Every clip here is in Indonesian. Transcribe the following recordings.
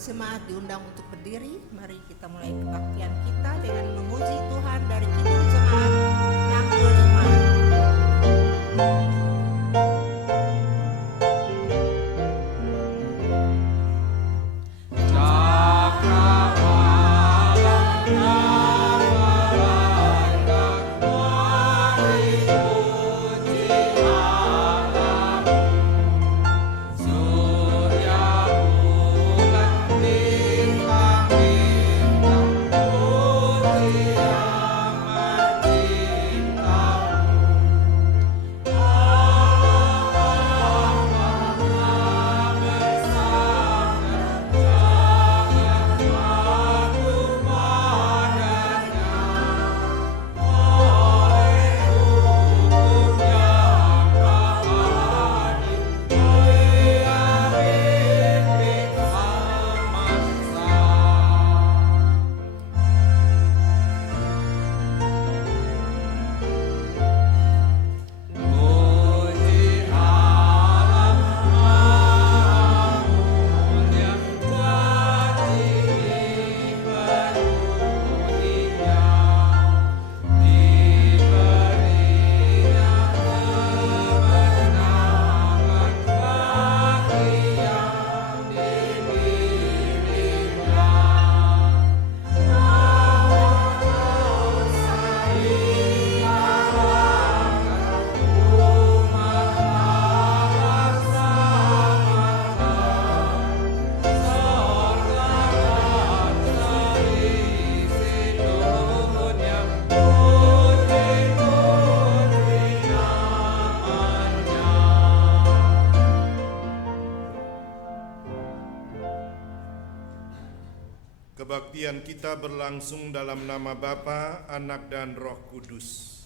Jemaat diundang untuk berdiri. Mari kita mulai kebaktian kita dengan memuji Tuhan dari Kidung Jemaat 65. Kebaktian kita berlangsung dalam nama Bapa, Anak, dan Roh Kudus.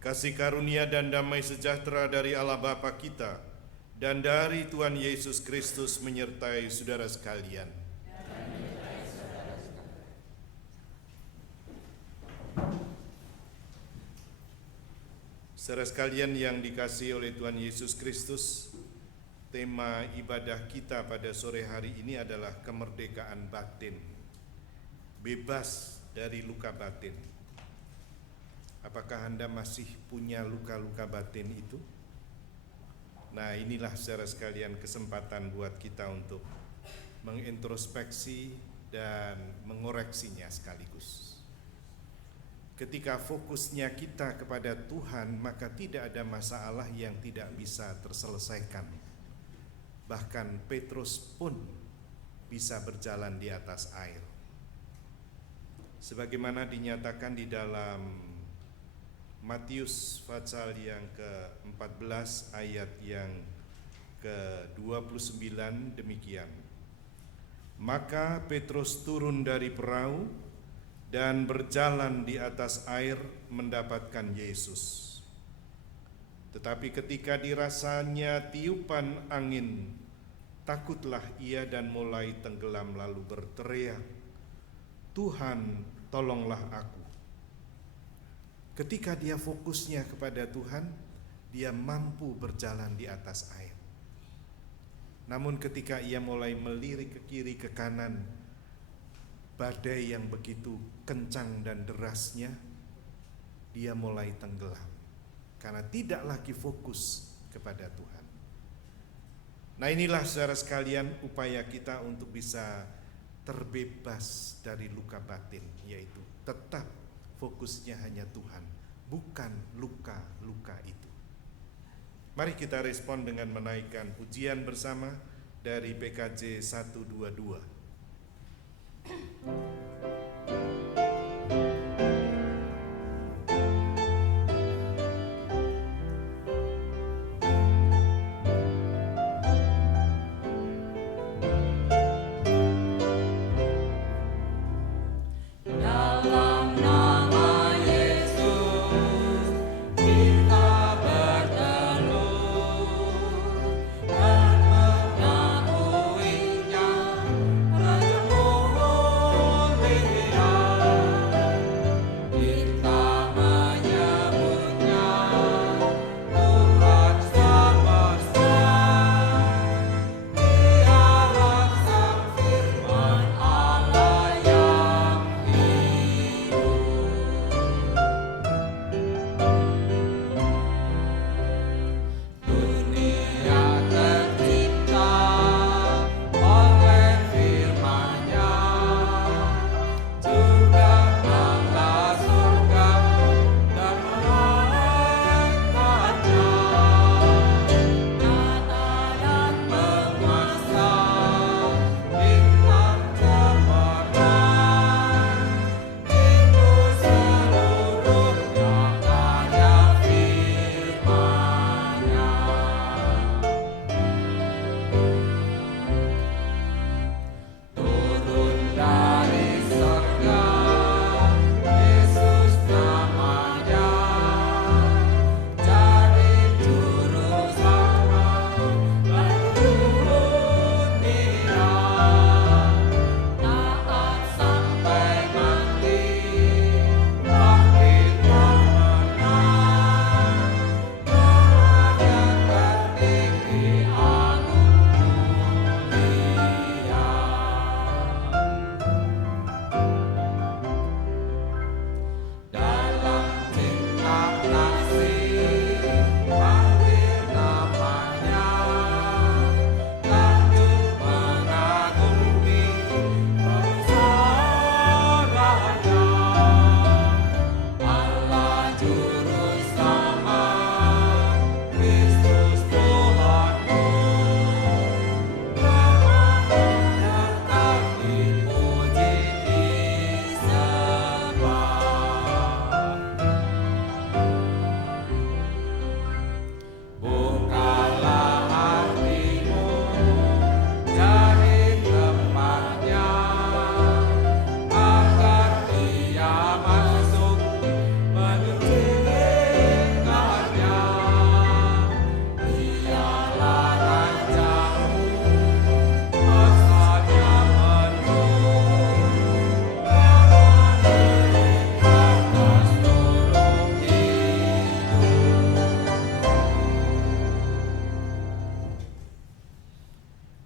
Kasih karunia dan damai sejahtera dari Allah Bapa kita dan dari Tuhan Yesus Kristus menyertai saudara sekalian. Saudara sekalian yang dikasihi oleh Tuhan Yesus Kristus, tema ibadah kita pada sore hari ini adalah kemerdekaan batin, bebas dari luka batin. Apakah Anda masih punya luka-luka batin itu? Nah, inilah saudara sekalian kesempatan buat kita untuk mengintrospeksi dan mengoreksinya sekaligus. Ketika fokusnya kita kepada Tuhan, maka tidak ada masalah yang tidak bisa terselesaikan. Bahkan Petrus pun bisa berjalan di atas air. Sebagaimana dinyatakan di dalam Matius pasal yang ke-14 ayat yang ke-29 demikian. Maka Petrus turun dari perahu dan berjalan di atas air mendapatkan Yesus. Tetapi ketika dirasanya tiupan angin, takutlah ia dan mulai tenggelam lalu berteriak, "Tuhan, tolonglah aku." Ketika dia fokusnya kepada Tuhan, dia mampu berjalan di atas air. Namun ketika ia mulai melirik ke kiri ke kanan, badai yang begitu kencang dan derasnya, dia mulai tenggelam karena tidak lagi fokus kepada Tuhan. Nah, inilah saudara sekalian upaya kita untuk bisa terbebas dari luka batin, yaitu tetap fokusnya hanya Tuhan, bukan luka-luka itu. Mari kita respon dengan menaikkan pujian bersama dari PKJ 122. Berteduh dan mengaku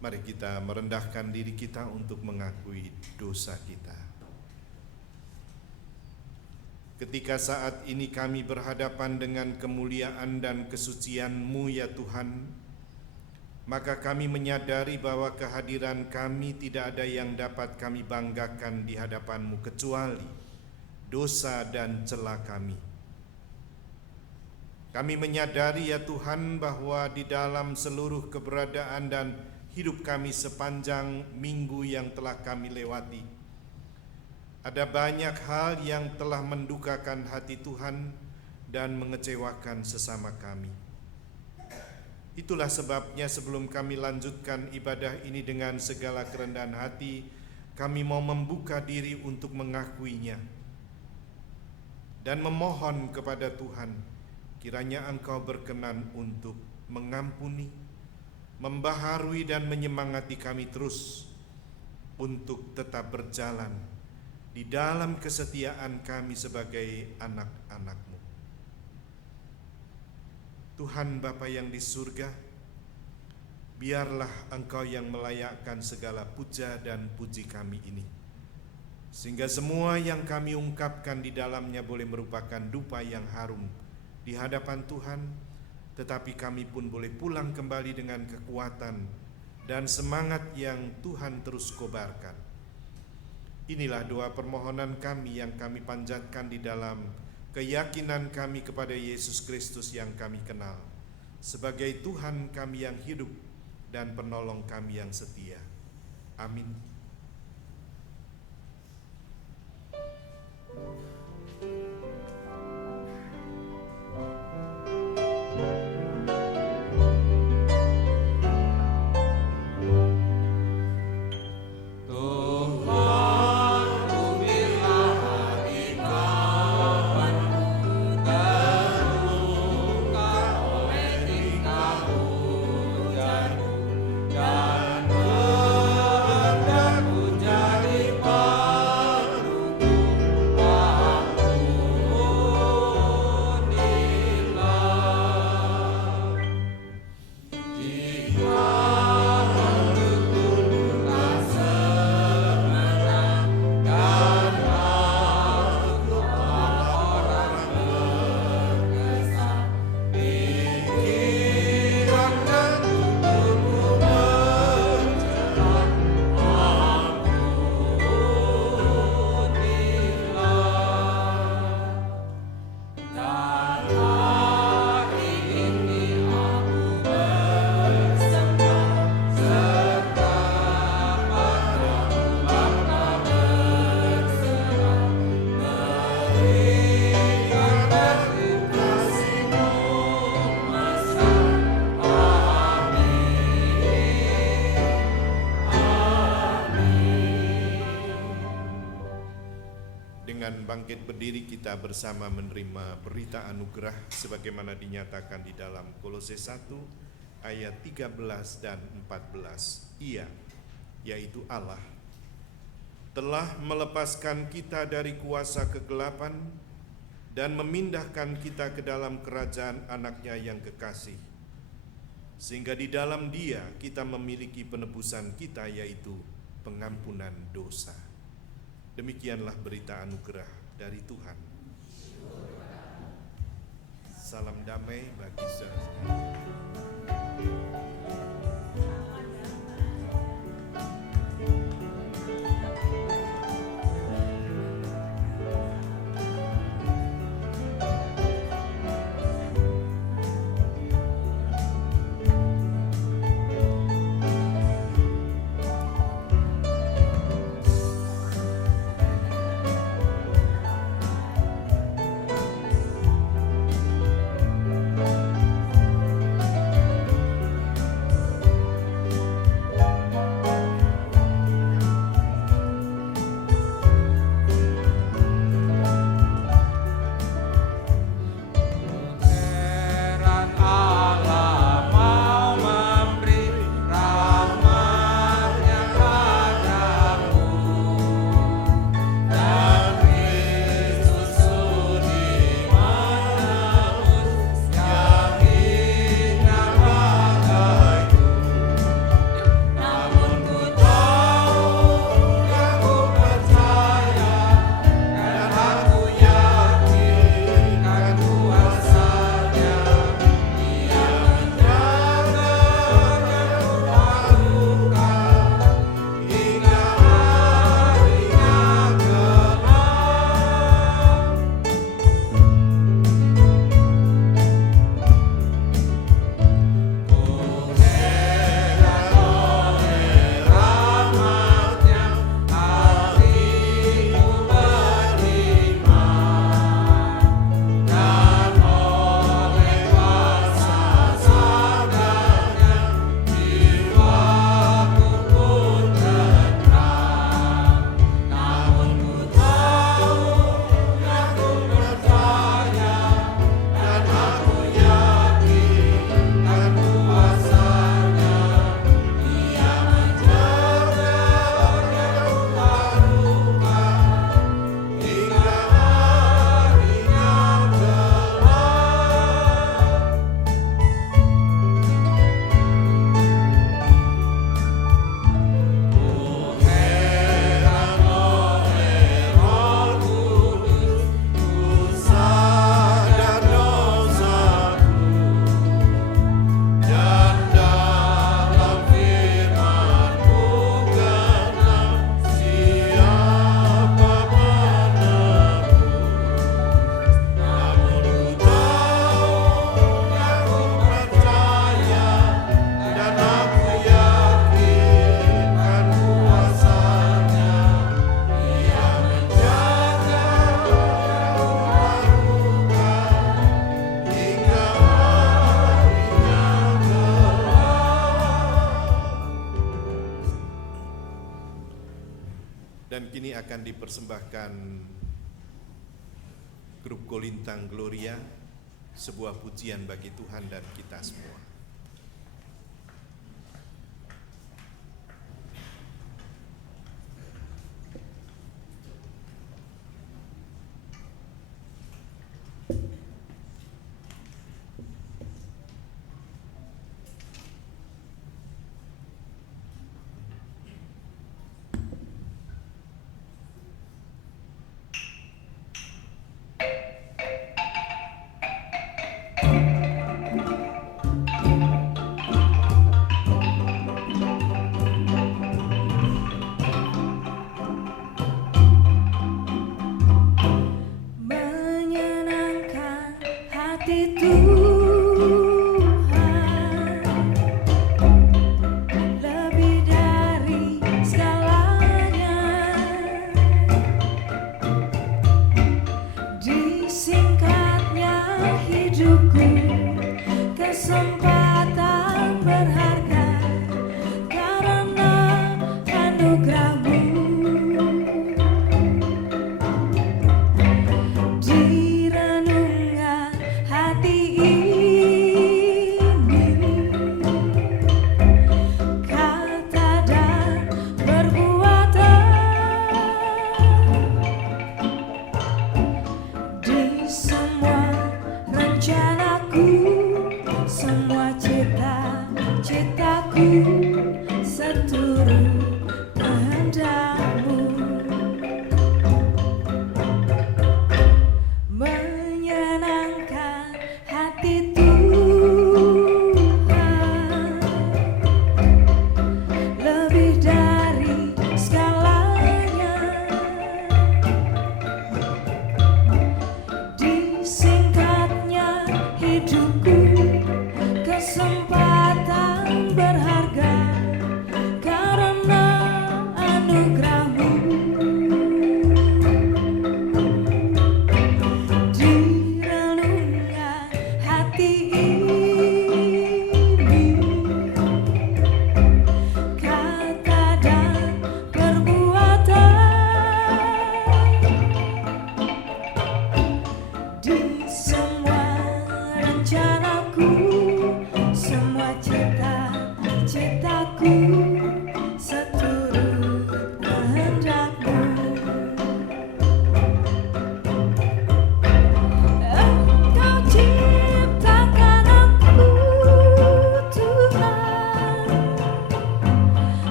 Mari kita merendahkan diri kita untuk mengakui dosa kita. Ketika saat ini kami berhadapan dengan kemuliaan dan kesucian-Mu ya Tuhan, maka kami menyadari bahwa kehadiran kami tidak ada yang dapat kami banggakan di hadapan-Mu kecuali dosa dan celah kami. Kami menyadari ya Tuhan bahwa di dalam seluruh keberadaan dan hidup kami sepanjang minggu yang telah kami lewati, ada banyak hal yang telah mendukakan hati Tuhan dan mengecewakan sesama kami. Itulah sebabnya sebelum kami lanjutkan ibadah ini dengan segala kerendahan hati, kami mau membuka diri untuk mengakuinya dan memohon kepada Tuhan, kiranya Engkau berkenan untuk mengampuni, membaharui dan menyemangati kami terus untuk tetap berjalan di dalam kesetiaan kami sebagai anak-anak-Mu. Tuhan Bapa yang di surga, biarlah Engkau yang melayakkan segala puja dan puji kami ini, sehingga semua yang kami ungkapkan di dalamnya boleh merupakan dupa yang harum di hadapan Tuhan, tetapi kami pun boleh pulang kembali dengan kekuatan dan semangat yang Tuhan terus kobarkan. Inilah doa permohonan kami yang kami panjatkan di dalam keyakinan kami kepada Yesus Kristus yang kami kenal sebagai Tuhan kami yang hidup dan penolong kami yang setia. Amin. Dengan bangkit berdiri kita bersama menerima berita anugerah sebagaimana dinyatakan di dalam Kolose 1 ayat 13 dan 14. Ia, yaitu Allah, telah melepaskan kita dari kuasa kegelapan dan memindahkan kita ke dalam kerajaan anaknya yang kekasih, sehingga di dalam Dia kita memiliki penebusan kita, yaitu pengampunan dosa. Demikianlah berita anugerah dari Tuhan. Salam damai bagi saudara. Dan kini akan dipersembahkan grup Golintang Gloria, sebuah pujian bagi Tuhan dan kita semua.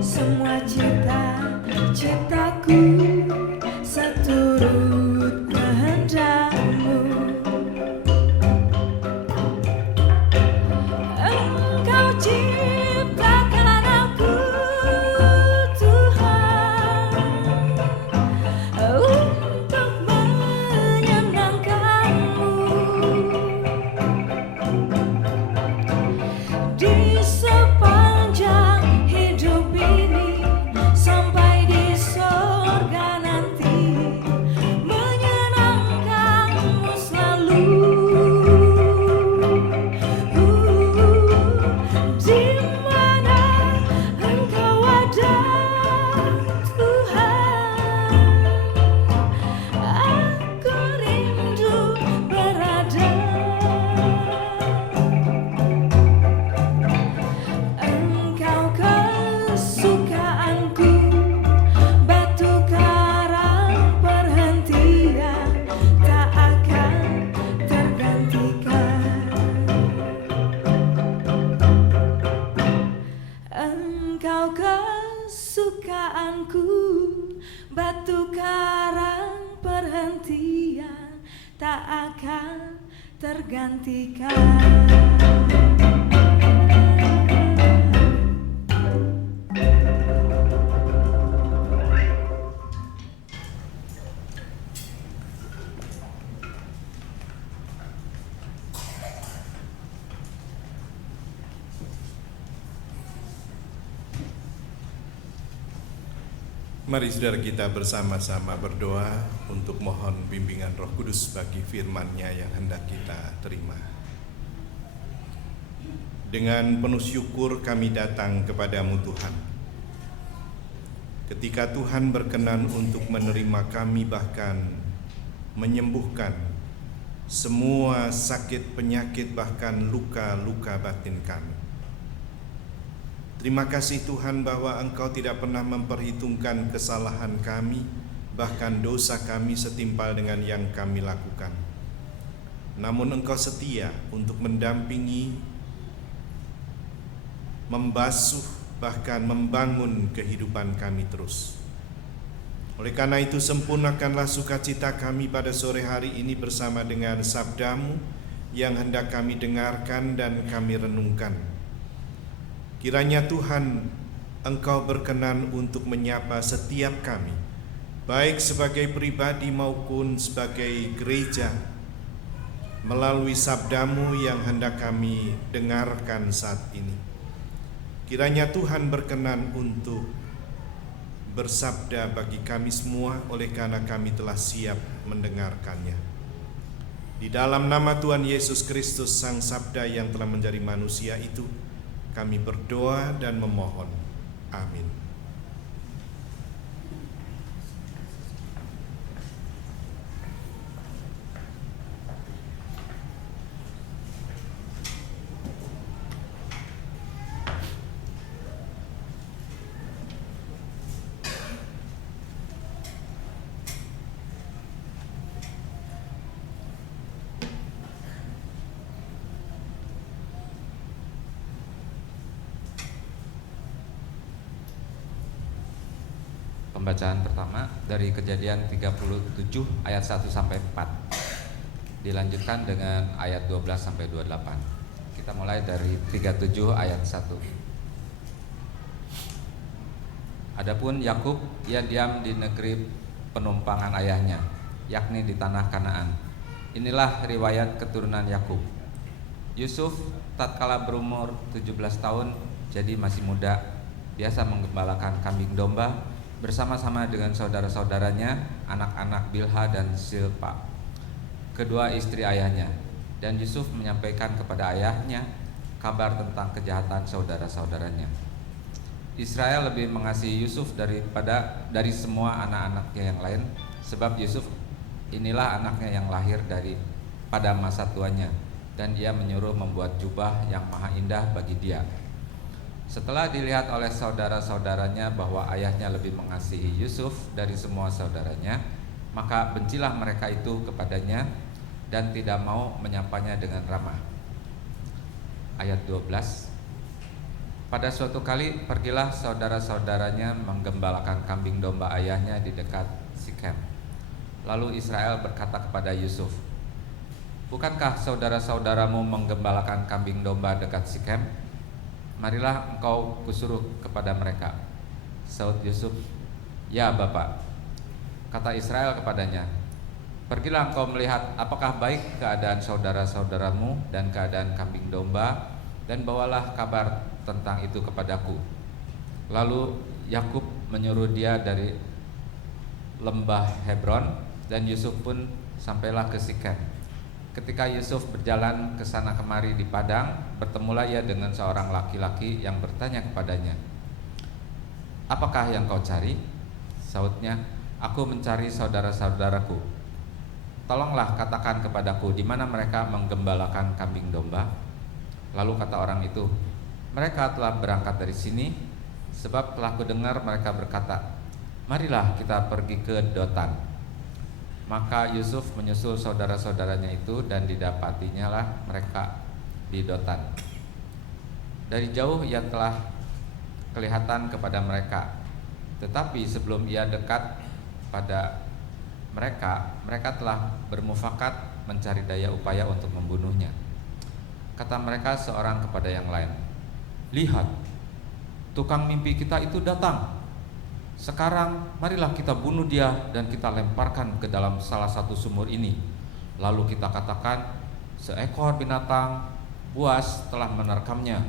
Semua cita-citaku penderitaanku, batu karang perhentian tak akan tergantikan. Mari saudara kita bersama-sama berdoa untuk mohon bimbingan Roh Kudus bagi firman-Nya yang hendak kita terima. Dengan penuh syukur kami datang kepadamu Tuhan. Ketika Tuhan berkenan untuk menerima kami, bahkan menyembuhkan semua sakit, penyakit, bahkan luka-luka batin kami. Terima kasih Tuhan bahwa Engkau tidak pernah memperhitungkan kesalahan kami, bahkan dosa kami setimpal dengan yang kami lakukan. Namun Engkau setia untuk mendampingi, membasuh, bahkan membangun kehidupan kami terus. Oleh karena itu sempurnakanlah sukacita kami pada sore hari ini bersama dengan sabda-Mu yang hendak kami dengarkan dan kami renungkan. Kiranya Tuhan, Engkau berkenan untuk menyapa setiap kami, baik sebagai pribadi maupun sebagai gereja, melalui sabda-Mu yang hendak kami dengarkan saat ini. Kiranya Tuhan berkenan untuk bersabda bagi kami semua, oleh karena kami telah siap mendengarkannya. Di dalam nama Tuhan Yesus Kristus, Sang Sabda yang telah menjadi manusia itu, kami berdoa dan memohon. Amin. Pembacaan pertama dari Kejadian 37 ayat 1 sampai 4. Dilanjutkan dengan ayat 12 sampai 28. Kita mulai dari 37 ayat 1. Adapun Yakub, ia diam di negeri penumpangan ayahnya, yakni di tanah Kanaan. Inilah riwayat keturunan Yakub. Yusuf tatkala berumur 17 tahun, jadi masih muda, biasa menggembalakan kambing domba bersama-sama dengan saudara-saudaranya, anak-anak Bilha dan Silpa, kedua istri ayahnya. Dan Yusuf menyampaikan kepada ayahnya kabar tentang kejahatan saudara-saudaranya. Israel lebih mengasihi Yusuf dari semua anak-anaknya yang lain, sebab Yusuf inilah anaknya yang lahir pada masa tuanya, dan dia menyuruh membuat jubah yang maha indah bagi dia. Setelah dilihat oleh saudara-saudaranya bahwa ayahnya lebih mengasihi Yusuf dari semua saudaranya, maka bencilah mereka itu kepadanya dan tidak mau menyapanya dengan ramah. Ayat 12. Pada suatu kali pergilah saudara-saudaranya menggembalakan kambing domba ayahnya di dekat Sikem. Lalu Israel berkata kepada Yusuf, "Bukankah saudara-saudaramu menggembalakan kambing domba dekat Sikem? Marilah engkau kusuruh kepada mereka." Saud Yusuf, "Ya Bapak." Kata Israel kepadanya, "Pergilah engkau melihat apakah baik keadaan saudara-saudaramu dan keadaan kambing domba, dan bawalah kabar tentang itu kepadaku." Lalu Yakub menyuruh dia dari lembah Hebron, dan Yusuf pun sampailah ke Sikem. Ketika Yusuf berjalan ke sana kemari di padang, bertemulah ia dengan seorang laki-laki yang bertanya kepadanya, "Apakah yang kau cari?" Sautnya, "Aku mencari saudara-saudaraku. Tolonglah katakan kepadaku di mana mereka menggembalakan kambing domba." Lalu kata orang itu, "Mereka telah berangkat dari sini, sebab telah kudengar mereka berkata, 'Marilah kita pergi ke Dotan.'" Maka Yusuf menyusul saudara-saudaranya itu, dan didapatinya lah mereka di Dotan. Dari jauh ia telah kelihatan kepada mereka, Tetapi sebelum ia dekat pada mereka, mereka telah bermufakat mencari daya upaya untuk membunuhnya. Kata mereka seorang kepada yang lain, "Lihat, tukang mimpi kita itu datang. Sekarang marilah kita bunuh dia dan kita lemparkan ke dalam salah satu sumur ini. Lalu kita katakan, seekor binatang buas telah menerkamnya,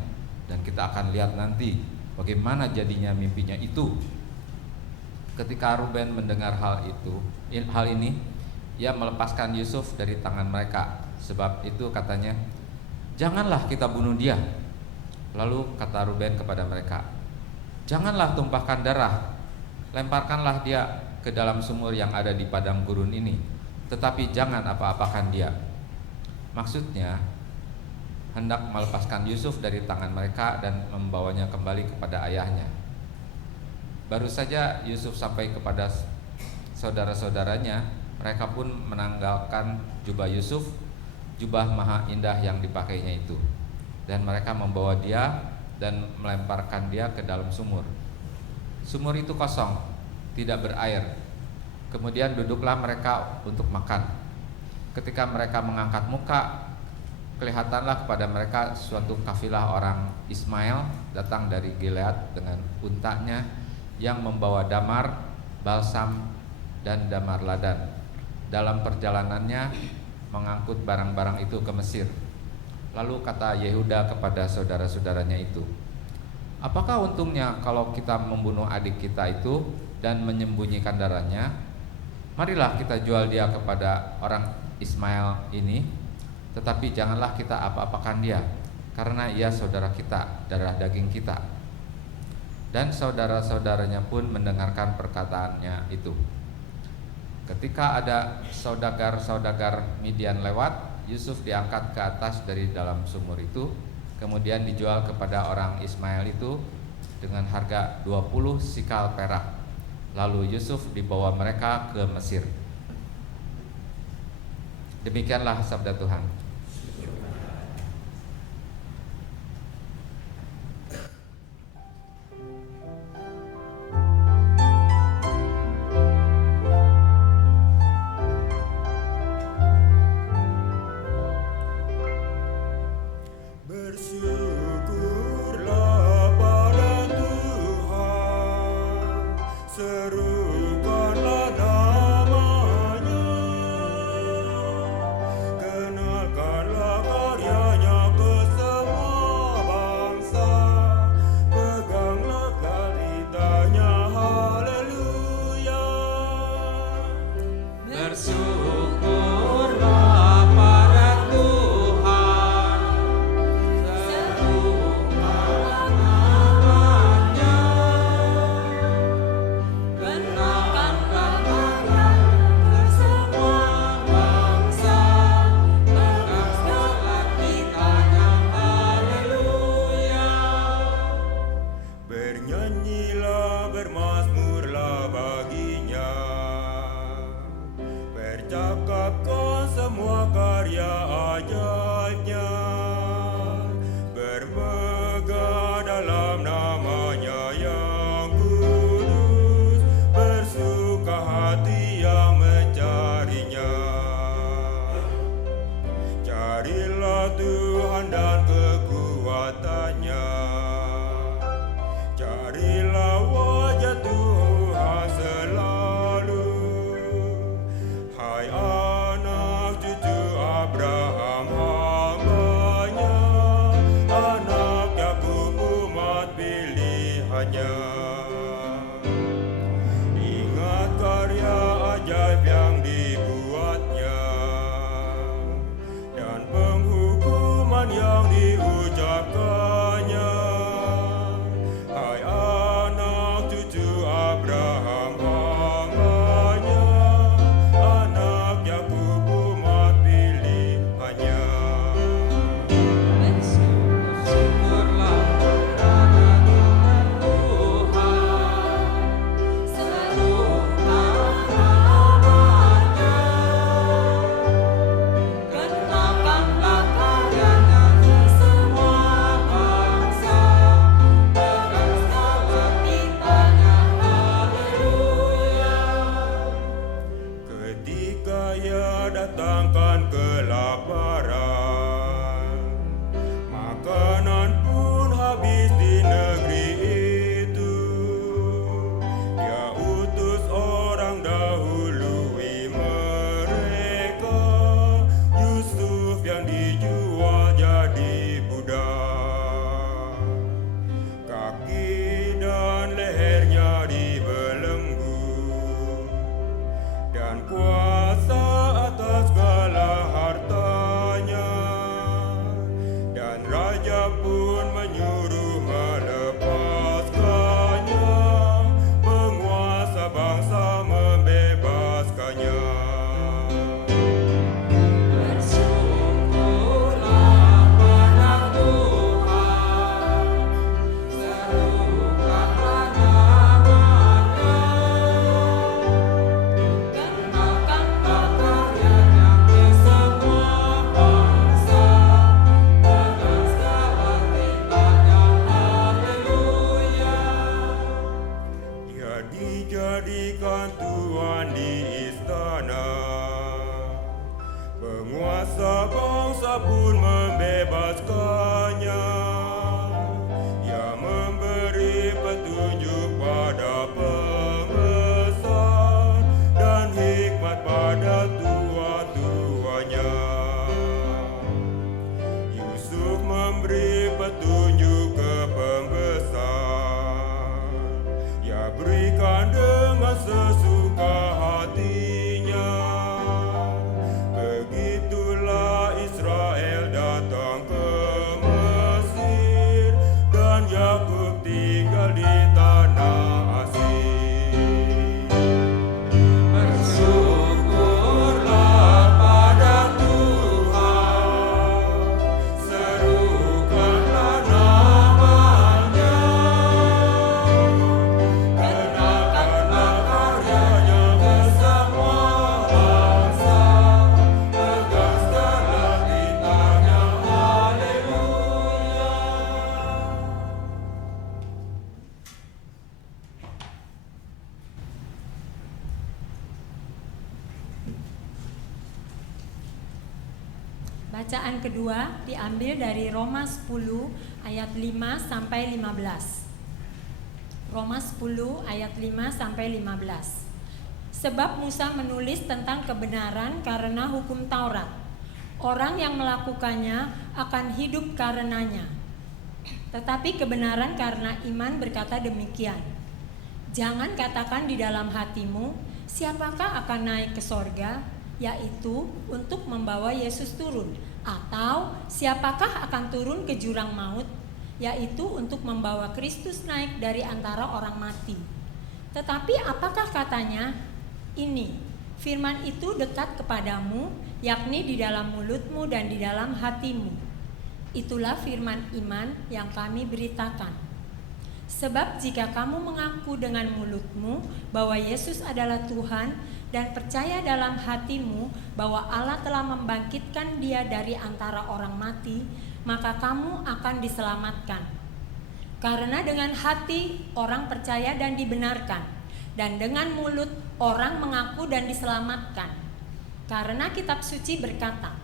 dan kita akan lihat nanti bagaimana jadinya mimpinya itu." Ketika Ruben mendengar hal ini, ia melepaskan Yusuf dari tangan mereka. Sebab itu katanya, "Janganlah kita bunuh dia." Lalu kata Ruben kepada mereka, "Janganlah tumpahkan darah. Lemparkanlah dia ke dalam sumur yang ada di padang gurun ini, tetapi jangan apa-apakan dia." Maksudnya hendak melepaskan Yusuf dari tangan mereka dan membawanya kembali kepada ayahnya. Baru saja Yusuf sampai kepada saudara-saudaranya, mereka pun menanggalkan jubah Yusuf, jubah maha indah yang dipakainya itu, dan mereka membawa dia dan melemparkan dia ke dalam sumur. Sumur itu kosong, tidak berair. Kemudian duduklah mereka untuk makan. Ketika mereka mengangkat muka, kelihatanlah kepada mereka suatu kafilah orang Ismail datang dari Gilead dengan untanya yang membawa damar, balsam, dan damar ladan. Dalam perjalanannya mengangkut barang-barang itu ke Mesir. Lalu kata Yehuda kepada saudara-saudaranya itu, "Apakah untungnya kalau kita membunuh adik kita itu dan menyembunyikan darahnya? Marilah kita jual dia kepada orang Ismail ini, tetapi janganlah kita apa-apakan dia, karena ia saudara kita, darah daging kita." Dan saudara-saudaranya pun mendengarkan perkataannya itu. Ketika ada saudagar-saudagar Midian lewat, Yusuf diangkat ke atas dari dalam sumur itu, kemudian dijual kepada orang Ismail itu dengan harga 20 sikal perak. Lalu Yusuf dibawa mereka ke Mesir. Demikianlah sabda Tuhan. Bersyukurlah pada Tuhan, serukanlah nama-Nya, kenalkanlah karyanya ke semua bangsa, peganglah karitanya, haleluya. Bersyukurlah pada Tuhan, serukanlah namanya, dijadikan tuan di istana. Penguasa bangsa pun membebaskannya. Ia memberi petunjuk pada pembesar dan hikmat pada tua-tuanya. Yusuf memberi petunjuk ke pembesar. Ia berikan dengan sesuka hatinya. Begitulah Israel datang ke Mesir dan Yakub tinggal di tanah asing. Bersyukurlah pada Tuhan, serukanlah namanya, kenangkanlah karyanya ke semua bangsa, tegaskanlah titahnya, haleluya. Bacaan kedua diambil dari Roma 10 ayat 5 sampai 15. Roma 10 ayat 5 sampai 15. Sebab Musa menulis tentang kebenaran karena hukum Taurat. Orang yang melakukannya akan hidup karenanya. Tetapi kebenaran karena iman berkata demikian. Jangan katakan di dalam hatimu, siapakah akan naik ke sorga, yaitu untuk membawa Yesus turun, atau siapakah akan turun ke jurang maut, yaitu untuk membawa Kristus naik dari antara orang mati. Tetapi apakah katanya? Ini, firman itu dekat kepadamu, yakni di dalam mulutmu dan di dalam hatimu. Itulah firman iman yang kami beritakan. Sebab jika kamu mengaku dengan mulutmu bahwa Yesus adalah Tuhan dan percaya dalam hatimu bahwa Allah telah membangkitkan Dia dari antara orang mati, maka kamu akan diselamatkan. Karena dengan hati orang percaya dan dibenarkan, dan dengan mulut orang mengaku dan diselamatkan. Karena kitab suci berkata,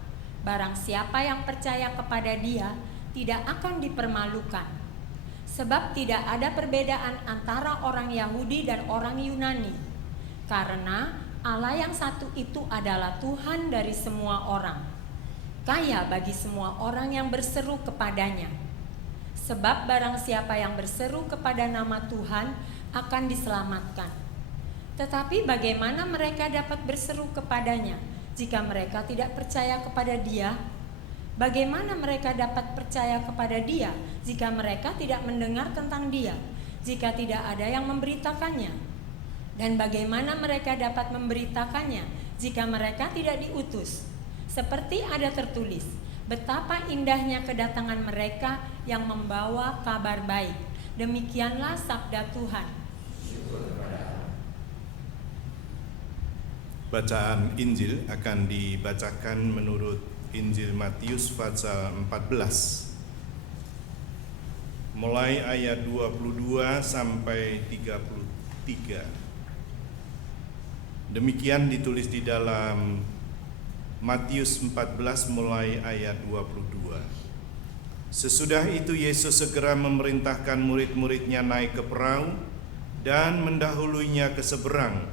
barang siapa yang percaya kepada Dia tidak akan dipermalukan. Sebab tidak ada perbedaan antara orang Yahudi dan orang Yunani, karena Allah yang satu itu adalah Tuhan dari semua orang, kaya bagi semua orang yang berseru kepadanya. Sebab barang siapa yang berseru kepada nama Tuhan akan diselamatkan. Tetapi bagaimana mereka dapat berseru kepadanya jika mereka tidak percaya kepada Dia? Bagaimana mereka dapat percaya kepada Dia jika mereka tidak mendengar tentang Dia, jika tidak ada yang memberitakannya? Dan bagaimana mereka dapat memberitakannya jika mereka tidak diutus? Seperti ada tertulis, betapa indahnya kedatangan mereka yang membawa kabar baik. Demikianlah sabda Tuhan. Bacaan Injil akan dibacakan menurut Injil Matius pasal 14, mulai ayat 22 sampai 33. Demikian ditulis di dalam Matius 14 mulai ayat 22. Sesudah itu Yesus segera memerintahkan murid-muridnya naik ke perahu dan mendahuluinya ke seberang.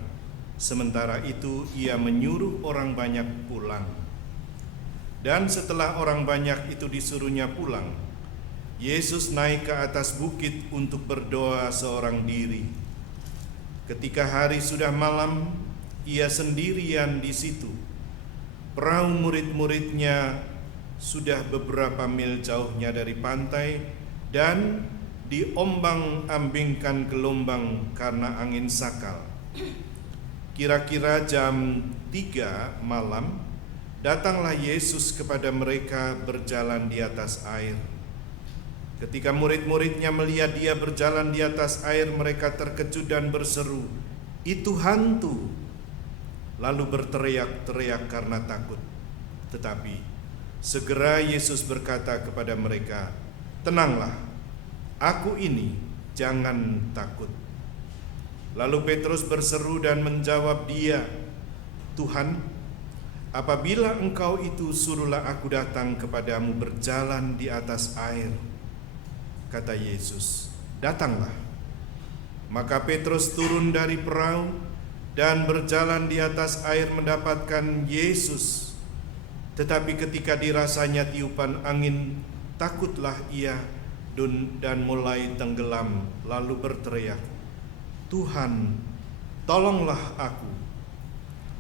Sementara itu ia menyuruh orang banyak pulang. Dan setelah orang banyak itu disuruhnya pulang, Yesus naik ke atas bukit untuk berdoa seorang diri. Ketika hari sudah malam, ia sendirian di situ. Perahu murid-muridnya sudah beberapa mil jauhnya dari pantai dan diombang-ambingkan gelombang karena angin sakal. Kira-kira jam 3 malam, datanglah Yesus kepada mereka berjalan di atas air. Ketika murid-muridnya melihat Dia berjalan di atas air, mereka terkejut dan berseru, "Itu hantu!" Lalu berteriak-teriak karena takut. Tetapi segera Yesus berkata kepada mereka, "Tenanglah, Aku ini, jangan takut." Lalu Petrus berseru dan menjawab dia, "Tuhan, apabila Engkau itu, suruhlah aku datang kepadamu berjalan di atas air." Kata Yesus, "Datanglah." Maka Petrus turun dari perahu dan berjalan di atas air mendapatkan Yesus. Tetapi ketika dirasanya tiupan angin, takutlah ia dan mulai tenggelam, lalu berteriak, "Tuhan, tolonglah aku."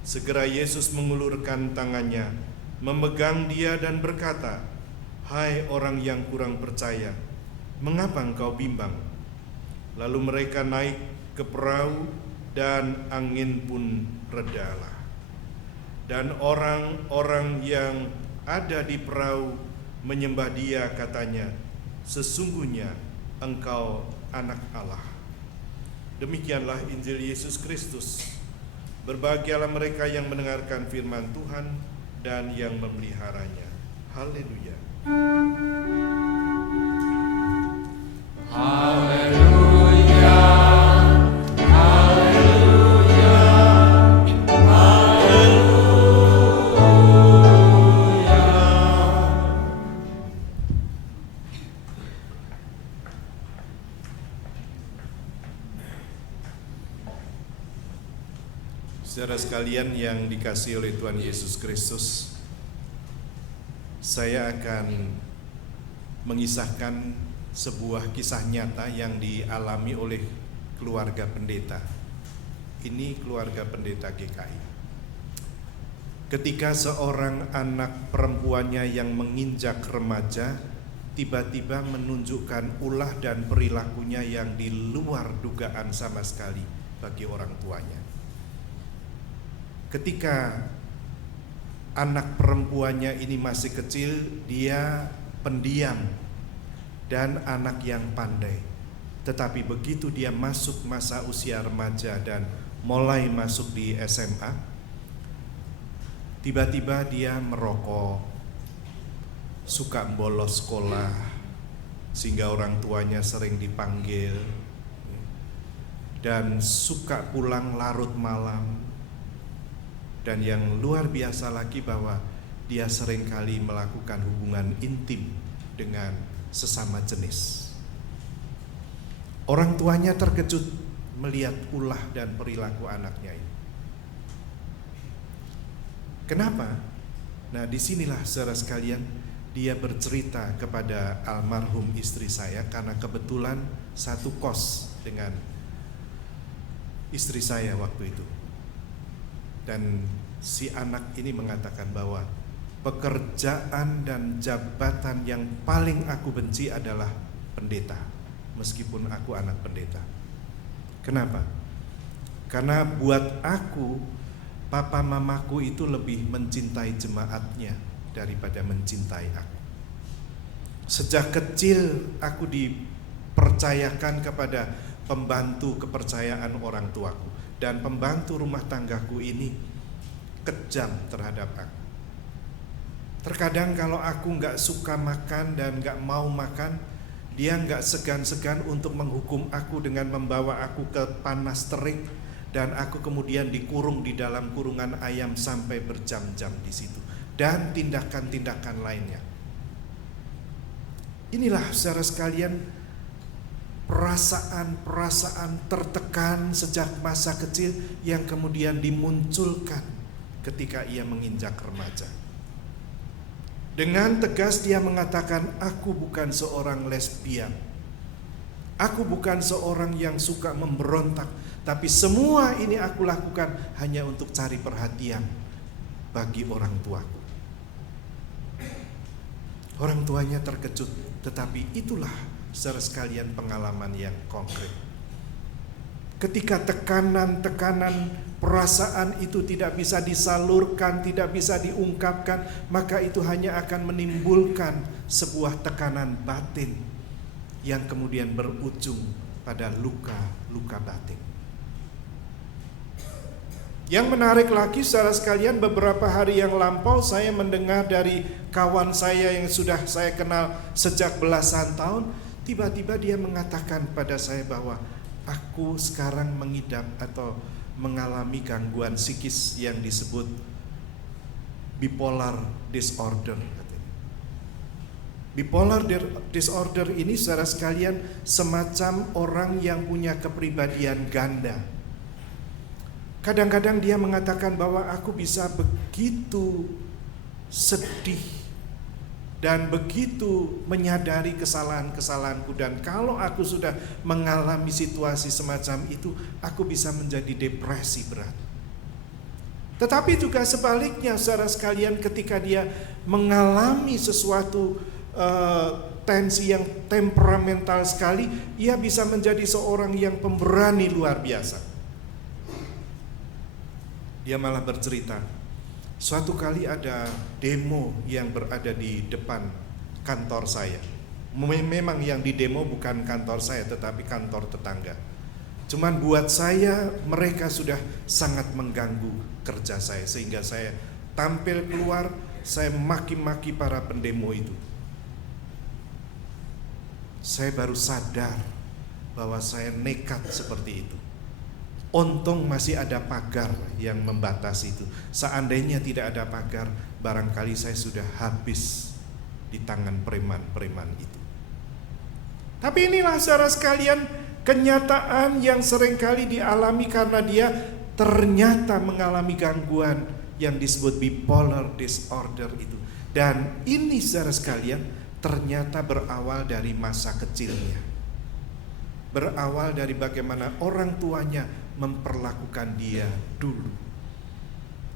Segera Yesus mengulurkan tangannya, memegang dia dan berkata, "Hai orang yang kurang percaya, mengapa engkau bimbang?" Lalu mereka naik ke perahu dan angin pun redalah. Dan orang-orang yang ada di perahu menyembah dia, katanya, "Sesungguhnya engkau anak Allah." Demikianlah Injil Yesus Kristus. Berbahagialah mereka yang mendengarkan firman Tuhan dan yang memeliharanya. Haleluya. Haleluya, haleluya, haleluya. Saudara sekalian yang dikasihi oleh Tuhan Yesus Kristus, saya akan mengisahkan sebuah kisah nyata yang dialami oleh keluarga pendeta. Ini keluarga pendeta GKI. Ketika seorang anak perempuannya yang menginjak remaja tiba-tiba menunjukkan ulah dan perilakunya yang di luar dugaan sama sekali bagi orang tuanya. Ketika anak perempuannya ini masih kecil, dia pendiam dan anak yang pandai. Tetapi begitu dia masuk masa usia remaja dan mulai masuk di SMA, tiba-tiba dia merokok, suka bolos sekolah, sehingga orang tuanya sering dipanggil, dan suka pulang larut malam. Dan yang luar biasa lagi bahwa dia seringkali melakukan hubungan intim dengan sesama jenis. Orang tuanya terkejut melihat ulah dan perilaku anaknya ini. Kenapa? Nah, disinilah saudara sekalian, dia bercerita kepada almarhum istri saya karena kebetulan satu kos dengan istri saya waktu itu. Dan si anak ini mengatakan bahwa pekerjaan dan jabatan yang paling aku benci adalah pendeta, meskipun aku anak pendeta. Kenapa? Karena buat aku, papa mamaku itu lebih mencintai jemaatnya daripada mencintai aku. Sejak kecil aku dipercayakan kepada pembantu kepercayaan orang tuaku, dan pembantu rumah tanggaku ini kejam terhadap aku. Terkadang kalau aku gak suka makan dan gak mau makan, dia gak segan-segan untuk menghukum aku dengan membawa aku ke panas terik, dan aku kemudian dikurung di dalam kurungan ayam sampai berjam-jam di situ, dan tindakan-tindakan lainnya. Inilah saudara sekalian, perasaan-perasaan tertekan sejak masa kecil yang kemudian dimunculkan ketika ia menginjak remaja. Dengan tegas dia mengatakan, "Aku bukan seorang lesbian. Aku bukan seorang yang suka memberontak, tapi semua ini aku lakukan hanya untuk cari perhatian bagi orang tuaku." Orang tuanya terkejut, tetapi itulah saudara sekalian pengalaman yang konkret. Ketika tekanan-tekanan perasaan itu tidak bisa disalurkan, tidak bisa diungkapkan, maka itu hanya akan menimbulkan sebuah tekanan batin yang kemudian berujung pada luka-luka batin. Yang menarik lagi saudara sekalian, beberapa hari yang lampau saya mendengar dari kawan saya yang sudah saya kenal sejak belasan tahun, tiba-tiba dia mengatakan pada saya bahwa aku sekarang mengidap atau mengalami gangguan psikis yang disebut bipolar disorder. Bipolar disorder ini, saudara sekalian, semacam orang yang punya kepribadian ganda. Kadang-kadang dia mengatakan bahwa aku bisa begitu sedih dan begitu menyadari kesalahan-kesalahanku, dan kalau aku sudah mengalami situasi semacam itu, aku bisa menjadi depresi berat. Tetapi juga sebaliknya, saudara sekalian, ketika dia mengalami sesuatu tensi yang temperamental sekali, ia bisa menjadi seorang yang pemberani luar biasa. Dia malah bercerita, suatu kali ada demo yang berada di depan kantor saya. Memang yang di demo bukan kantor saya, tetapi kantor tetangga. Cuman buat saya, mereka sudah sangat mengganggu kerja saya, sehingga saya tampil keluar, saya maki-maki para pendemo itu. Saya baru sadar bahwa saya nekat seperti itu. Untung masih ada pagar yang membatasi itu. Seandainya tidak ada pagar, barangkali saya sudah habis di tangan preman-preman itu. Tapi inilah, saudara sekalian, kenyataan yang seringkali dialami karena dia ternyata mengalami gangguan yang disebut bipolar disorder itu. Dan ini, saudara sekalian, ternyata berawal dari masa kecilnya. Berawal dari bagaimana orang tuanya memperlakukan dia dulu.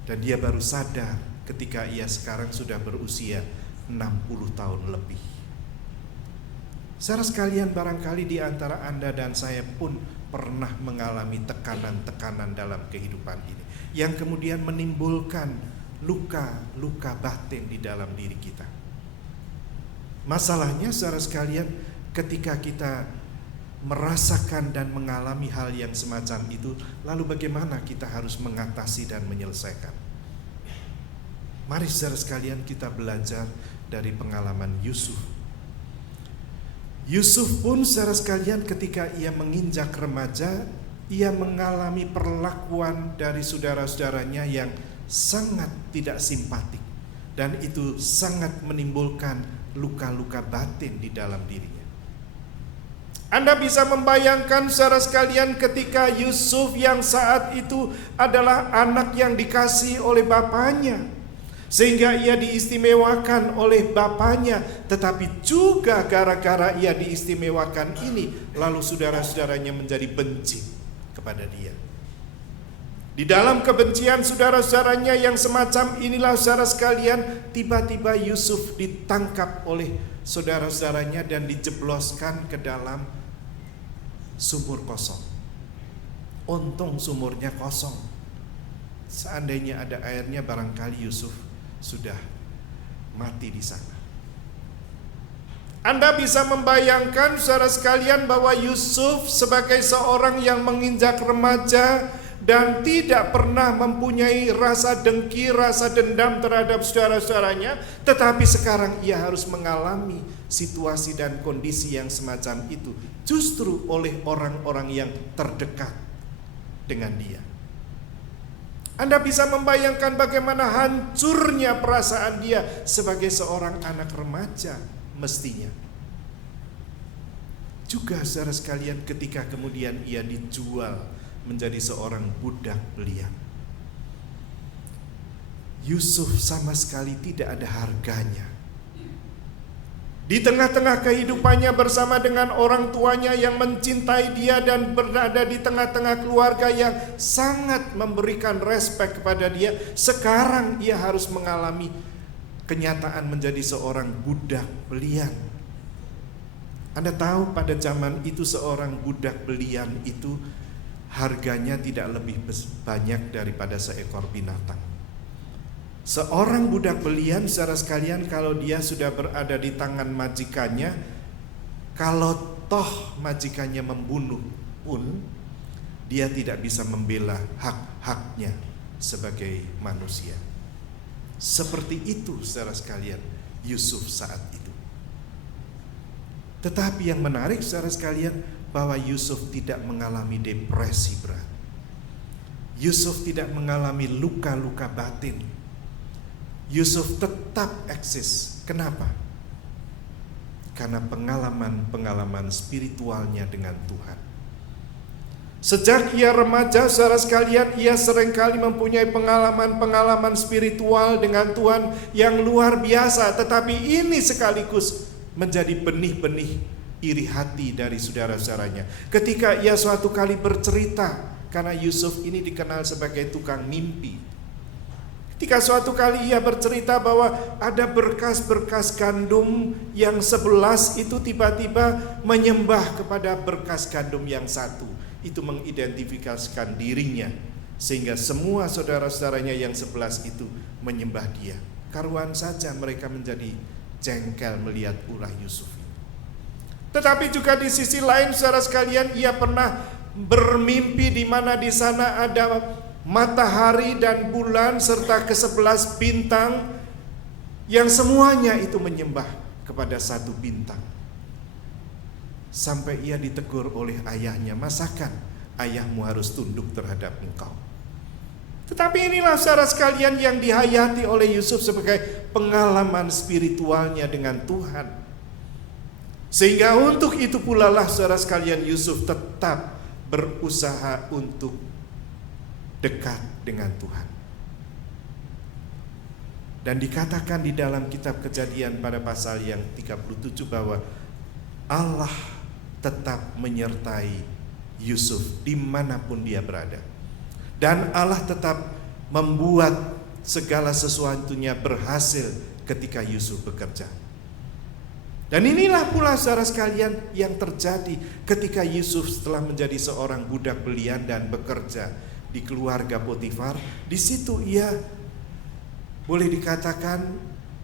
Dan dia baru sadar ketika ia sekarang sudah berusia 60 tahun lebih. Saudara sekalian, barangkali di antara Anda dan saya pun pernah mengalami tekanan-tekanan dalam kehidupan ini, yang kemudian menimbulkan luka-luka batin di dalam diri kita. Masalahnya, saudara sekalian, ketika kita merasakan dan mengalami hal yang semacam itu, lalu bagaimana kita harus mengatasi dan menyelesaikan? Mari, saudara sekalian, kita belajar dari pengalaman Yusuf. Yusuf pun, saudara sekalian, ketika ia menginjak remaja, ia mengalami perlakuan dari saudara-saudaranya yang sangat tidak simpatik, dan itu sangat menimbulkan luka-luka batin di dalam dirinya. Anda bisa membayangkan, saudara sekalian, ketika Yusuf yang saat itu adalah anak yang dikasih oleh bapaknya, sehingga ia diistimewakan oleh bapaknya, tetapi juga gara-gara ia diistimewakan ini, lalu saudara-saudaranya menjadi benci kepada dia. Di dalam kebencian saudara-saudaranya yang semacam inilah, saudara sekalian, tiba-tiba Yusuf ditangkap oleh saudara-saudaranya dan dijebloskan ke dalam sumur kosong. Untung sumurnya kosong. Seandainya ada airnya, barangkali Yusuf sudah mati di sana. Anda bisa membayangkan, saudara sekalian, bahwa Yusuf sebagai seorang yang menginjak remaja dan tidak pernah mempunyai rasa dengki, rasa dendam terhadap saudara-saudaranya, tetapi sekarang ia harus mengalami situasi dan kondisi yang semacam itu justru oleh orang-orang yang terdekat dengan dia. Anda bisa membayangkan bagaimana hancurnya perasaan dia sebagai seorang anak remaja mestinya. Juga, saudara sekalian, ketika kemudian ia dijual menjadi seorang budak belian, Yusuf sama sekali tidak ada harganya. Di tengah-tengah kehidupannya bersama dengan orang tuanya yang mencintai dia dan berada di tengah-tengah keluarga yang sangat memberikan respek kepada dia, sekarang ia harus mengalami kenyataan menjadi seorang budak belian. Anda tahu, pada zaman itu seorang budak belian itu harganya tidak lebih banyak daripada seekor binatang. Seorang budak belian, saudara sekalian, kalau dia sudah berada di tangan majikannya, kalau toh majikannya membunuh pun, dia tidak bisa membela hak-haknya sebagai manusia. Seperti itu, saudara sekalian, Yusuf saat itu. Tetapi yang menarik, saudara sekalian, bahwa Yusuf tidak mengalami depresi berat. Yusuf tidak mengalami luka-luka batin. Yusuf tetap eksis. Kenapa? Karena pengalaman-pengalaman spiritualnya dengan Tuhan. Sejak ia remaja, saudara sekalian, ia seringkali mempunyai pengalaman-pengalaman spiritual dengan Tuhan yang luar biasa. Tetapi ini sekaligus menjadi benih-benih iri hati dari saudara-saudaranya. Ketika ia suatu kali bercerita, karena Yusuf ini dikenal sebagai tukang mimpi. Ketika suatu kali ia bercerita bahwa ada berkas-berkas gandum yang 11 itu tiba-tiba menyembah kepada berkas gandum yang satu. Itu mengidentifikasikan dirinya, sehingga semua saudara-saudaranya yang 11 itu menyembah dia. Karuan saja mereka menjadi jengkel melihat ulah Yusuf. Tetapi juga di sisi lain, saudara sekalian, ia pernah bermimpi di mana di sana ada matahari dan bulan serta ke-11 bintang yang semuanya itu menyembah kepada satu bintang. Sampai ia ditegur oleh ayahnya, masakan ayahmu harus tunduk terhadap engkau? Tetapi inilah saudara sekalian yang dihayati oleh Yusuf sebagai pengalaman spiritualnya dengan Tuhan. Sehingga untuk itu pula lah saudara sekalian, Yusuf tetap berusaha untuk dekat dengan Tuhan. Dan dikatakan di dalam kitab Kejadian pada pasal yang 37 bahwa Allah tetap menyertai Yusuf dimanapun dia berada. Dan Allah tetap membuat segala sesuatunya berhasil ketika Yusuf bekerja. Dan inilah pula saudara sekalian yang terjadi ketika Yusuf setelah menjadi seorang budak belian dan bekerja di keluarga Potifar. Di situ ia boleh dikatakan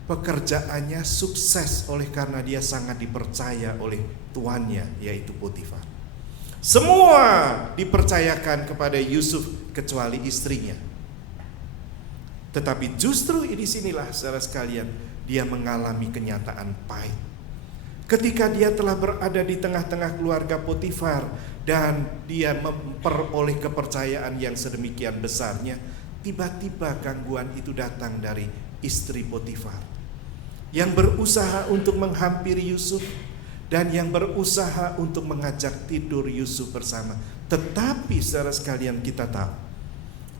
pekerjaannya sukses oleh karena dia sangat dipercaya oleh tuannya, yaitu Potifar. Semua dipercayakan kepada Yusuf kecuali istrinya. Tetapi justru di sinilah saudara sekalian dia mengalami kenyataan pahit. Ketika dia telah berada di tengah-tengah keluarga Potifar dan dia memperoleh kepercayaan yang sedemikian besarnya, tiba-tiba gangguan itu datang dari istri Potifar yang berusaha untuk menghampiri Yusuf dan yang berusaha untuk mengajak tidur Yusuf bersama. Tetapi saudara sekalian, kita tahu,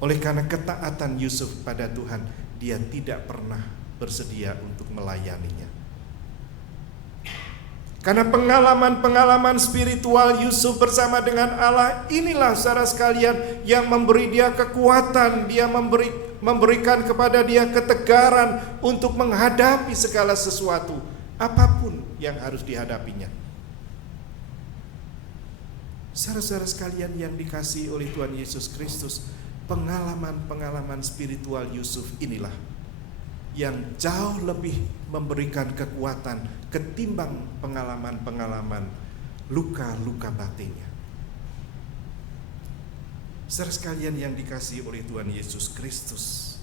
oleh karena ketaatan Yusuf pada Tuhan, dia tidak pernah bersedia untuk melayaninya. Karena pengalaman-pengalaman spiritual Yusuf bersama dengan Allah, inilah saudara sekalian yang memberi dia kekuatan, dia memberikan kepada dia ketegaran untuk menghadapi segala sesuatu, apapun yang harus dihadapinya. Saudara-saudara sekalian yang dikasihi oleh Tuhan Yesus Kristus, pengalaman-pengalaman spiritual Yusuf inilah yang jauh lebih memberikan kekuatan ketimbang pengalaman-pengalaman luka-luka batinnya. Saudara sekalian yang dikasihi oleh Tuhan Yesus Kristus,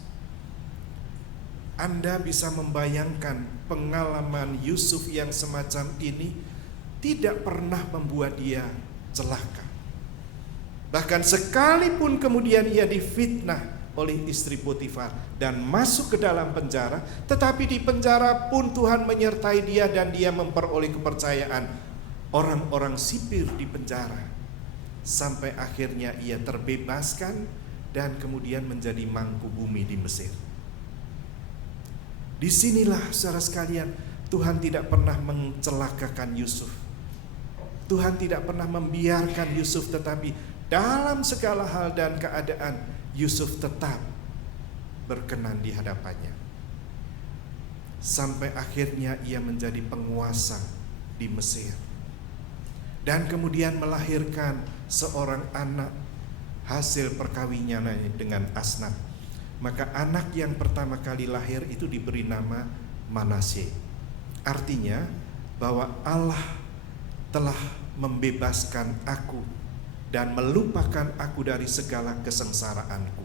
Anda bisa membayangkan pengalaman Yusuf yang semacam ini tidak pernah membuat dia celaka. Bahkan sekalipun kemudian ia difitnah oleh istri Potifar dan masuk ke dalam penjara, tetapi di penjara pun Tuhan menyertai dia dan dia memperoleh kepercayaan orang-orang sipir di penjara, sampai akhirnya ia terbebaskan dan kemudian menjadi mangku bumi di Mesir. Disinilah saudara sekalian, Tuhan tidak pernah mencelakakan Yusuf. Tuhan tidak pernah membiarkan Yusuf, tetapi dalam segala hal dan keadaan Yusuf tetap berkenan di hadapannya. Sampai akhirnya ia menjadi penguasa di Mesir. Dan kemudian melahirkan seorang anak hasil perkawinannya dengan Asnat. Maka anak yang pertama kali lahir itu diberi nama Manasye. Artinya bahwa Allah telah membebaskan aku dan melupakan aku dari segala kesengsaraanku,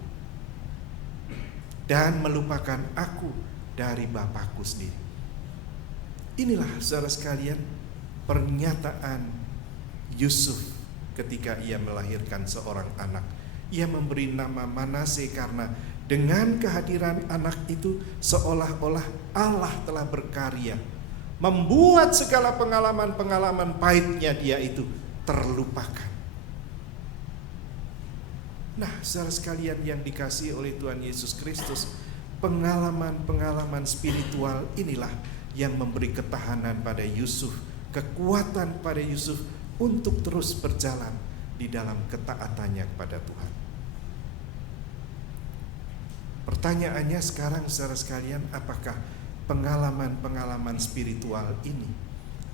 dan melupakan aku dari Bapakku sendiri. Inilah saudara sekalian pernyataan Yusuf ketika ia melahirkan seorang anak, ia memberi nama Manase karena dengan kehadiran anak itu seolah-olah Allah telah berkarya, membuat segala pengalaman-pengalaman pahitnya dia itu terlupakan. Nah, saudara sekalian yang dikasihi oleh Tuhan Yesus Kristus, pengalaman-pengalaman spiritual inilah yang memberi ketahanan pada Yusuf, kekuatan pada Yusuf untuk terus berjalan di dalam ketaatannya kepada Tuhan. Pertanyaannya sekarang saudara sekalian, apakah pengalaman-pengalaman spiritual ini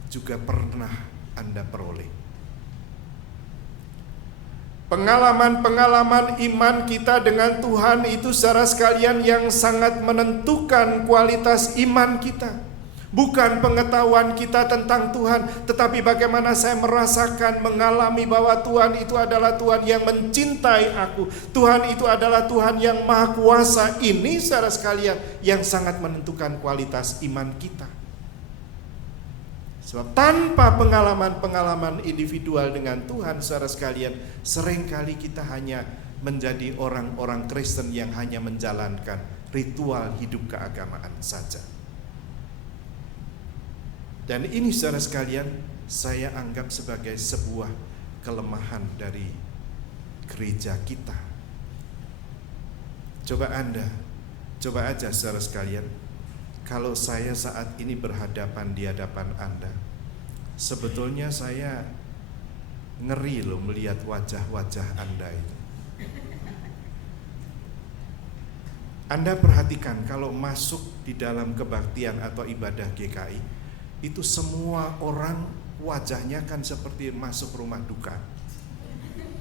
juga pernah Anda peroleh? Pengalaman-pengalaman iman kita dengan Tuhan itu saudara sekalian yang sangat menentukan kualitas iman kita. Bukan pengetahuan kita tentang Tuhan, tetapi bagaimana saya merasakan, mengalami bahwa Tuhan itu adalah Tuhan yang mencintai aku. Tuhan itu adalah Tuhan yang maha kuasa. Ini saudara sekalian yang sangat menentukan kualitas iman kita. Sebab tanpa pengalaman-pengalaman individual dengan Tuhan, saudara sekalian, seringkali kita hanya menjadi orang-orang Kristen yang hanya menjalankan ritual hidup keagamaan saja. Dan ini saudara sekalian, saya anggap sebagai sebuah kelemahan dari gereja kita. Coba aja saudara sekalian, kalau saya saat ini berhadapan di hadapan Anda, sebetulnya saya ngeri loh melihat wajah-wajah Anda itu. Anda perhatikan kalau masuk di dalam kebaktian atau ibadah GKI, itu semua orang wajahnya kan seperti masuk rumah duka,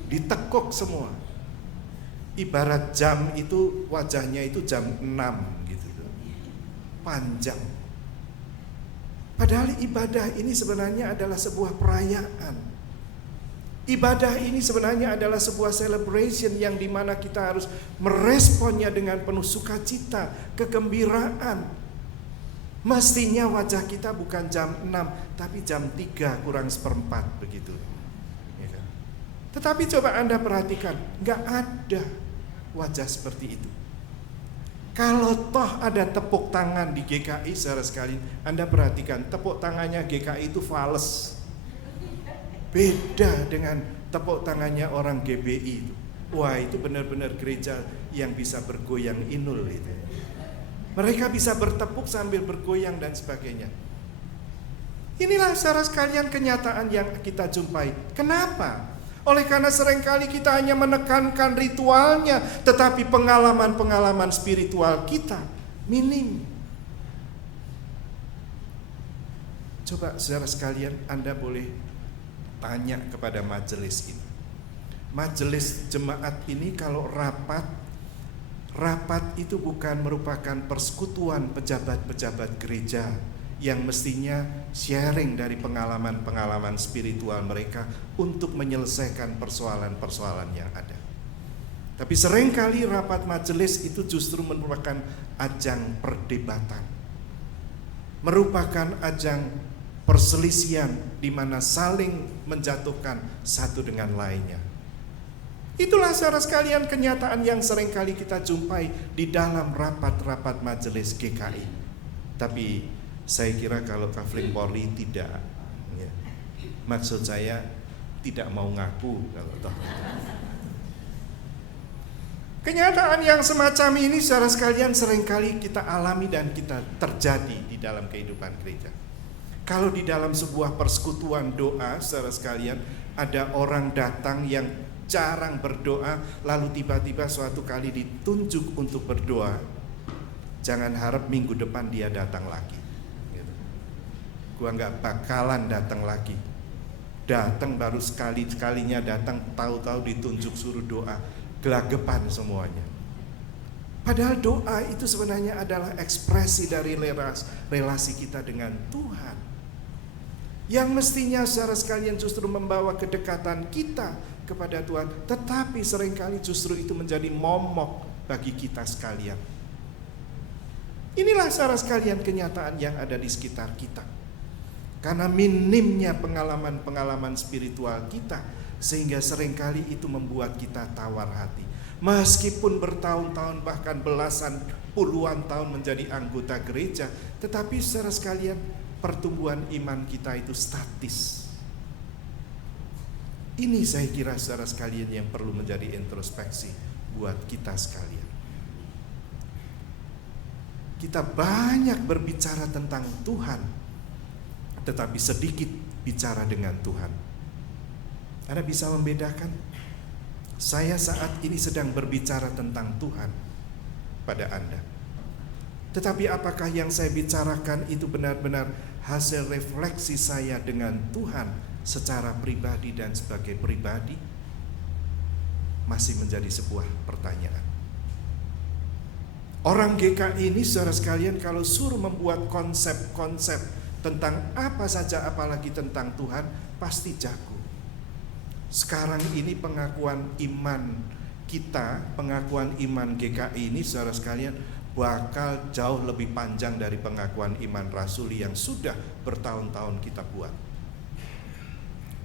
ditekuk semua. Ibarat jam itu wajahnya itu jam 6 gitu, panjang. Padahal ibadah ini sebenarnya adalah sebuah perayaan. Ibadah ini sebenarnya adalah sebuah celebration yang dimana kita harus meresponnya dengan penuh sukacita, kegembiraan. Mestinya wajah kita bukan jam 6, tapi jam 3 kurang seperempat begitu. Tetapi coba Anda perhatikan, gak ada wajah seperti itu. Kalau toh ada tepuk tangan di GKI saudara sekalian, Anda perhatikan tepuk tangannya GKI itu fales. Beda dengan tepuk tangannya orang GBI itu. Wah, itu benar-benar gereja yang bisa bergoyang inul itu. Mereka bisa bertepuk sambil bergoyang dan sebagainya. Inilah saudara sekalian kenyataan yang kita jumpai. Kenapa? Oleh karena seringkali kita hanya menekankan ritualnya, tetapi pengalaman-pengalaman spiritual kita minim. Coba saudara sekalian, Anda boleh tanya kepada majelis ini. Majelis jemaat ini kalau rapat itu bukan merupakan persekutuan pejabat-pejabat gereja yang mestinya sharing dari pengalaman-pengalaman spiritual mereka untuk menyelesaikan persoalan-persoalan yang ada. Tapi seringkali rapat majelis itu justru merupakan ajang perdebatan, merupakan ajang perselisihan di mana saling menjatuhkan satu dengan lainnya. Itulah saudara sekalian kenyataan yang seringkali kita jumpai di dalam rapat-rapat majelis GKI. Tapi saya kira kalau Kafling Polri tidak, ya. Maksud saya tidak mau ngaku kalau toh. Kenyataan yang semacam ini saudara sekalian seringkali kita alami dan kita terjadi di dalam kehidupan gereja. Kalau di dalam sebuah persekutuan doa saudara sekalian, ada orang datang yang jarang berdoa, lalu tiba-tiba suatu kali ditunjuk untuk berdoa, jangan harap minggu depan dia datang lagi gitu. Gua gak bakalan datang lagi. Datang baru sekalinya datang, tahu-tahu ditunjuk suruh doa, gelagepan semuanya. Padahal doa itu sebenarnya adalah ekspresi dari relasi kita dengan Tuhan, yang mestinya secara sekalian justru membawa kedekatan kita kepada Tuhan, tetapi seringkali justru itu menjadi momok bagi kita sekalian. Inilah saudara sekalian kenyataan yang ada di sekitar kita. Karena minimnya pengalaman-pengalaman spiritual kita, sehingga seringkali itu membuat kita tawar hati. Meskipun bertahun-tahun bahkan belasan puluhan tahun menjadi anggota gereja, tetapi saudara sekalian, pertumbuhan iman kita itu statis. Ini saya kira saudara sekalian yang perlu menjadi introspeksi buat kita sekalian. Kita banyak berbicara tentang Tuhan, tetapi sedikit bicara dengan Tuhan. Anda bisa membedakan? Saya saat ini sedang berbicara tentang Tuhan pada Anda. Tetapi apakah yang saya bicarakan itu benar-benar hasil refleksi saya dengan Tuhan secara pribadi dan sebagai pribadi? Masih menjadi sebuah pertanyaan. Orang GKI ini saudara sekalian kalau suruh membuat konsep-konsep tentang apa saja apalagi tentang Tuhan, pasti jago. Sekarang ini pengakuan iman kita, pengakuan iman GKI ini saudara sekalian bakal jauh lebih panjang dari pengakuan iman rasuli yang sudah bertahun-tahun kita buat.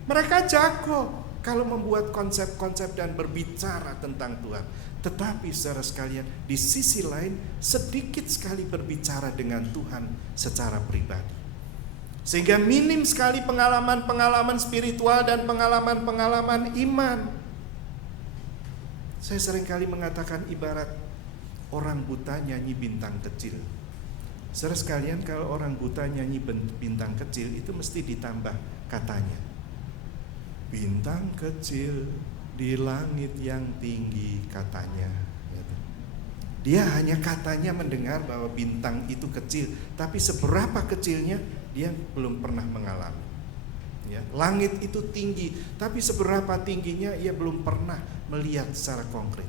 Mereka jago kalau membuat konsep-konsep dan berbicara tentang Tuhan. Tetapi saudara sekalian, di sisi lain sedikit sekali berbicara dengan Tuhan secara pribadi. Sehingga minim sekali pengalaman-pengalaman spiritual dan pengalaman-pengalaman iman. Saya seringkali mengatakan ibarat orang buta nyanyi bintang kecil. Saudara sekalian, kalau orang buta nyanyi bintang kecil itu mesti ditambah katanya. Bintang kecil di langit yang tinggi katanya. Dia hanya katanya mendengar bahwa bintang itu kecil, tapi seberapa kecilnya dia belum pernah mengalami. Ya, langit itu tinggi, tapi seberapa tingginya ia belum pernah melihat secara konkret.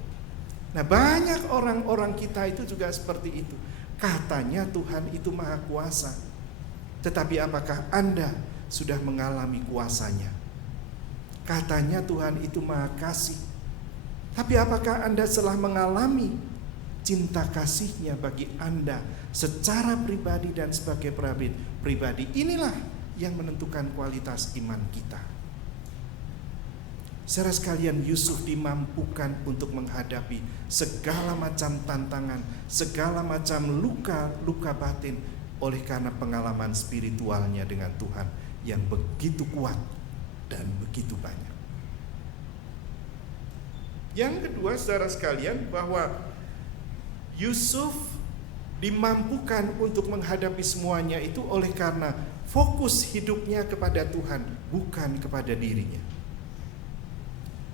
Nah, banyak orang-orang kita itu juga seperti itu. Katanya Tuhan itu maha kuasa, tetapi apakah Anda sudah mengalami kuasanya? Katanya Tuhan itu maha kasih, tapi apakah Anda telah mengalami cinta kasihnya bagi Anda secara pribadi dan sebagai pribadi? Inilah yang menentukan kualitas iman kita. Saudara sekalian, Yusuf dimampukan untuk menghadapi segala macam tantangan, segala macam luka batin oleh karena pengalaman spiritualnya dengan Tuhan yang begitu kuat dan begitu banyak. Yang kedua, saudara sekalian, bahwa Yusuf dimampukan untuk menghadapi semuanya itu oleh karena fokus hidupnya kepada Tuhan, bukan kepada dirinya.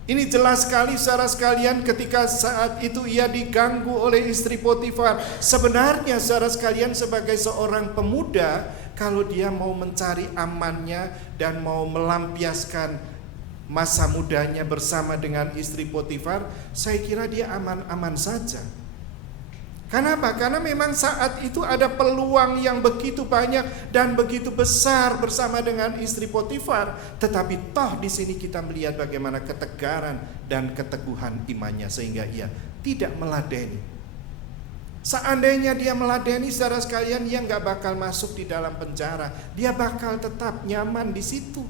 Ini jelas sekali saudara sekalian ketika saat itu ia diganggu oleh istri Potifar. Sebenarnya saudara sekalian sebagai seorang pemuda, kalau dia mau mencari amannya dan mau melampiaskan masa mudanya bersama dengan istri Potifar, saya kira dia aman-aman saja. Kenapa? Karena memang saat itu ada peluang yang begitu banyak dan begitu besar bersama dengan istri Potifar. Tetapi toh di sini kita melihat bagaimana ketegaran dan keteguhan imannya sehingga ia tidak meladeni. Seandainya dia meladeni, saudara sekalian, ia nggak bakal masuk di dalam penjara. Dia bakal tetap nyaman di situ.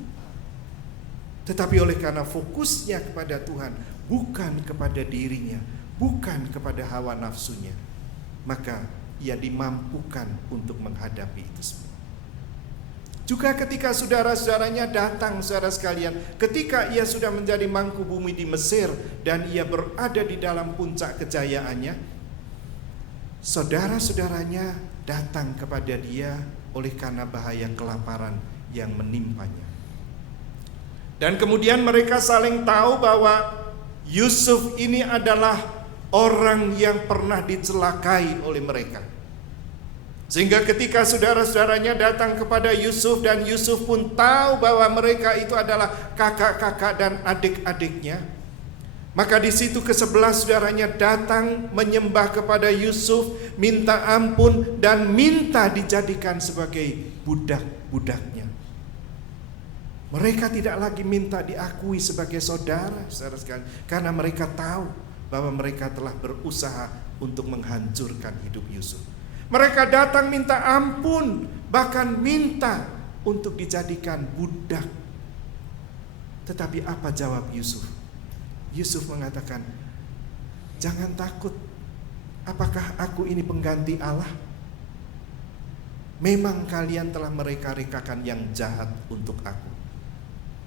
Tetapi oleh karena fokusnya kepada Tuhan, bukan kepada dirinya, bukan kepada hawa nafsunya, maka ia dimampukan untuk menghadapi itu semua. Juga ketika saudara-saudaranya datang, saudara sekalian, ketika ia sudah menjadi mangku bumi di Mesir dan ia berada di dalam puncak kejayaannya, saudara-saudaranya datang kepada dia oleh karena bahaya kelaparan yang menimpanya. Dan kemudian mereka saling tahu bahwa Yusuf ini adalah orang yang pernah dicelakai oleh mereka. Sehingga ketika saudara-saudaranya datang kepada Yusuf dan Yusuf pun tahu bahwa mereka itu adalah kakak-kakak dan adik-adiknya, maka di situ ke-11 saudaranya datang menyembah kepada Yusuf, minta ampun dan minta dijadikan sebagai budak-budaknya. Mereka tidak lagi minta diakui sebagai saudara sekalian, karena mereka tahu bahwa mereka telah berusaha untuk menghancurkan hidup Yusuf. Mereka datang minta ampun, bahkan minta untuk dijadikan budak. Tetapi apa jawab Yusuf? Yusuf mengatakan, jangan takut. Apakah aku ini pengganti Allah? Memang kalian telah mereka-rekakan yang jahat untuk aku,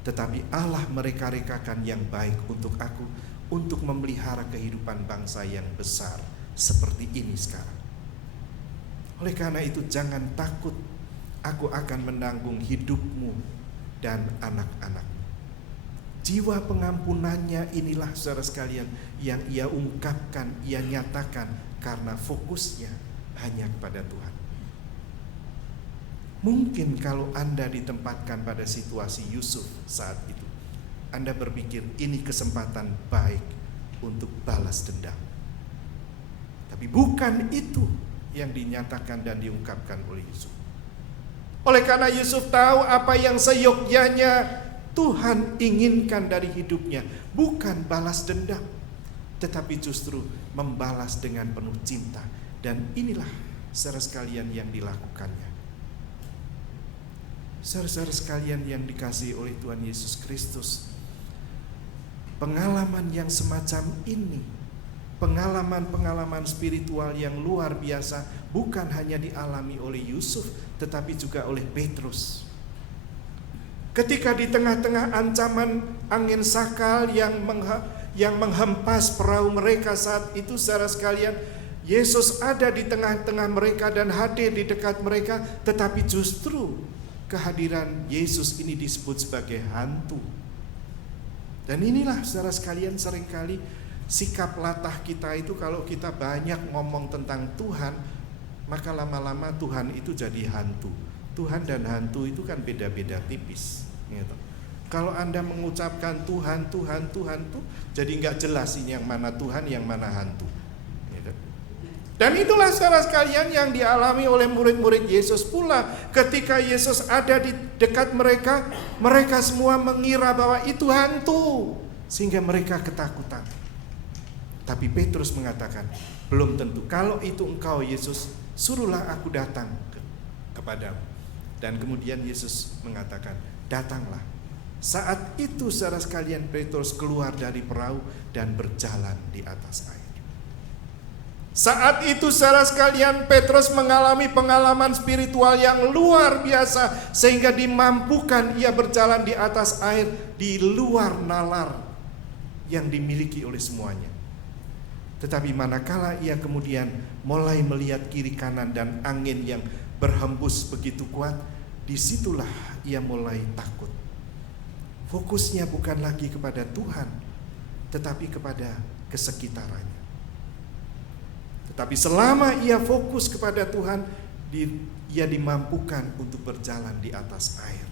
tetapi Allah mereka-rekakan yang baik untuk aku, untuk memelihara kehidupan bangsa yang besar seperti ini sekarang. Oleh karena itu jangan takut, aku akan menanggung hidupmu dan anak-anakmu. Jiwa pengampunannya inilah saudara sekalian yang ia ungkapkan, ia nyatakan karena fokusnya hanya kepada Tuhan. Mungkin kalau Anda ditempatkan pada situasi Yusuf saat itu, Anda berpikir ini kesempatan baik untuk balas dendam. Tapi bukan itu yang dinyatakan dan diungkapkan oleh Yusuf. Oleh karena Yusuf tahu apa yang seyogyanya Tuhan inginkan dari hidupnya, bukan balas dendam, tetapi justru membalas dengan penuh cinta. Dan inilah saudara sekalian yang dilakukannya. Saudara-saudara sekalian yang dikasihi oleh Tuhan Yesus Kristus, pengalaman yang semacam ini, pengalaman-pengalaman spiritual yang luar biasa, bukan hanya dialami oleh Yusuf, tetapi juga oleh Petrus. Ketika di tengah-tengah ancaman angin sakal yang menghempas perahu mereka saat itu, saudara sekalian, Yesus ada di tengah-tengah mereka dan hadir di dekat mereka, tetapi justru kehadiran Yesus ini disebut sebagai hantu. Dan inilah saudara sekalian seringkali sikap latah kita itu, kalau kita banyak ngomong tentang Tuhan, maka lama-lama Tuhan itu jadi hantu. Tuhan dan hantu itu kan beda-beda tipis gitu. Kalau Anda mengucapkan Tuhan, Tuhan, Tuhan tuh jadi nggak jelas ini yang mana Tuhan, yang mana hantu gitu. Dan itulah saudara sekalian yang dialami oleh murid-murid Yesus pula. Ketika Yesus ada di dekat mereka, mereka semua mengira bahwa itu hantu, sehingga mereka ketakutan. Tapi Petrus mengatakan, belum tentu. Kalau itu engkau Yesus, suruhlah aku datang kepadamu. Dan kemudian Yesus mengatakan, datanglah. Saat itu saudara sekalian, Petrus keluar dari perahu dan berjalan di atas air. Saat itu saudara sekalian, Petrus mengalami pengalaman spiritual yang luar biasa, sehingga dimampukan ia berjalan di atas air di luar nalar yang dimiliki oleh semuanya. Tetapi manakala ia kemudian mulai melihat kiri kanan dan angin yang berhembus begitu kuat, disitulah ia mulai takut. Fokusnya bukan lagi kepada Tuhan, tetapi kepada kesekitarannya. Tetapi selama ia fokus kepada Tuhan, ia dimampukan untuk berjalan di atas air.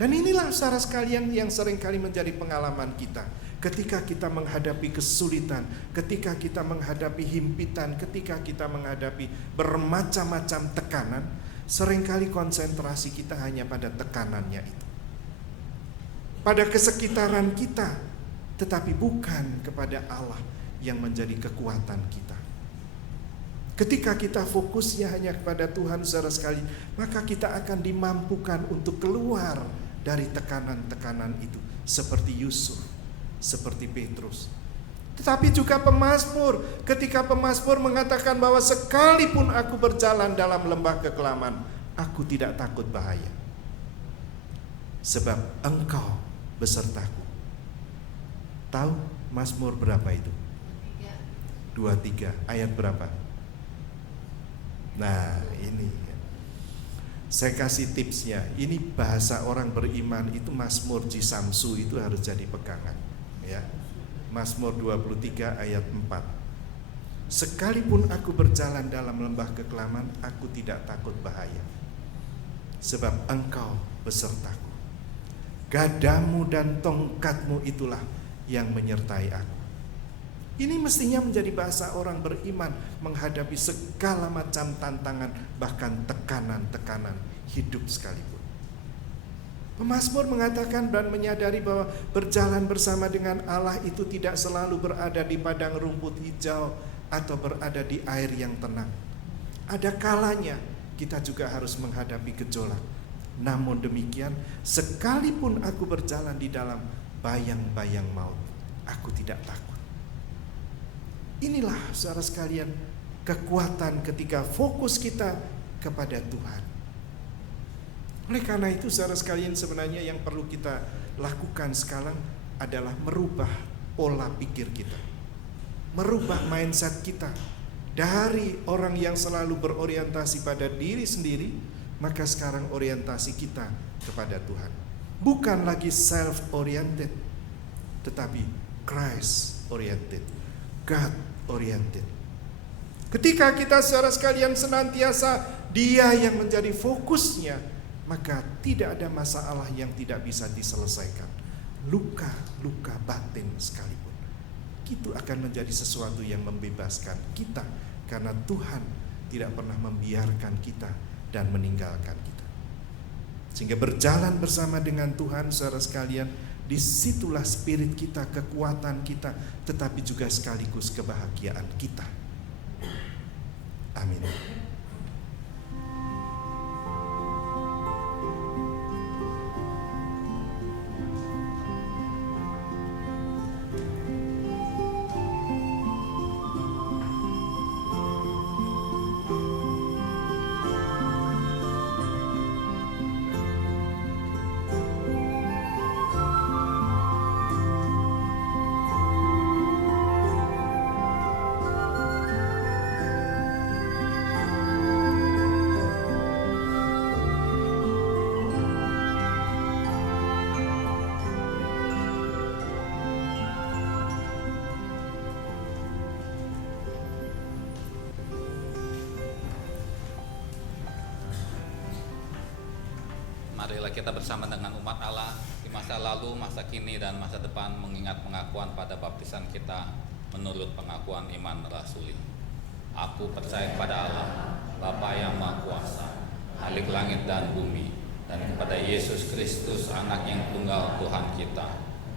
Dan inilah saudara sekalian yang seringkali menjadi pengalaman kita. Ketika kita menghadapi kesulitan, ketika kita menghadapi himpitan, ketika kita menghadapi bermacam-macam tekanan, seringkali konsentrasi kita hanya pada tekanannya itu, pada kesekitaran kita, tetapi bukan kepada Allah yang menjadi kekuatan kita. Ketika kita fokusnya hanya kepada Tuhan, saudara sekali, maka kita akan dimampukan untuk keluar dari tekanan-tekanan itu, seperti Yusuf, seperti Petrus. Tetapi juga pemazmur, ketika pemazmur mengatakan bahwa sekalipun aku berjalan dalam lembah kekelaman, aku tidak takut bahaya, sebab Engkau besertaku. Tahu Mazmur berapa itu? 23. Ayat berapa? Nah ini saya kasih tipsnya. Ini bahasa orang beriman itu, Mazmur Jisamsu itu harus jadi pegangan ya. Mazmur 23 ayat 4. Sekalipun aku berjalan dalam lembah kekelaman, aku tidak takut bahaya, sebab Engkau besertaku. Gadamu dan tongkatmu itulah yang menyertai aku. Ini mestinya menjadi bahasa orang beriman menghadapi segala macam tantangan, bahkan tekanan-tekanan hidup sekalipun. Pemazmur mengatakan dan menyadari bahwa berjalan bersama dengan Allah itu tidak selalu berada di padang rumput hijau atau berada di air yang tenang. Ada kalanya kita juga harus menghadapi gejolak. Namun demikian, sekalipun aku berjalan di dalam bayang-bayang maut, aku tidak takut. Inilah saudara sekalian kekuatan ketika fokus kita kepada Tuhan. Oleh karena itu saudara sekalian, sebenarnya yang perlu kita lakukan sekarang adalah merubah pola pikir kita, merubah mindset kita dari orang yang selalu berorientasi pada diri sendiri, maka sekarang orientasi kita kepada Tuhan. Bukan lagi self-oriented, tetapi Christ-oriented, God-oriented. Ketika kita saudara sekalian senantiasa Dia yang menjadi fokusnya, maka tidak ada masalah yang tidak bisa diselesaikan. Luka-luka batin sekalipun, itu akan menjadi sesuatu yang membebaskan kita, karena Tuhan tidak pernah membiarkan kita dan meninggalkan kita. Sehingga berjalan bersama dengan Tuhan saudara sekalian, disitulah spirit kita, kekuatan kita, tetapi juga sekaligus kebahagiaan kita. Amin. Marilah kita bersama dengan umat Allah di masa lalu, masa kini, dan masa depan mengingat pengakuan pada baptisan kita menurut pengakuan iman rasuli. Aku percaya kepada Allah, Bapa yang Maha Kuasa, Khalik langit dan bumi, dan kepada Yesus Kristus, Anak yang tunggal Tuhan kita,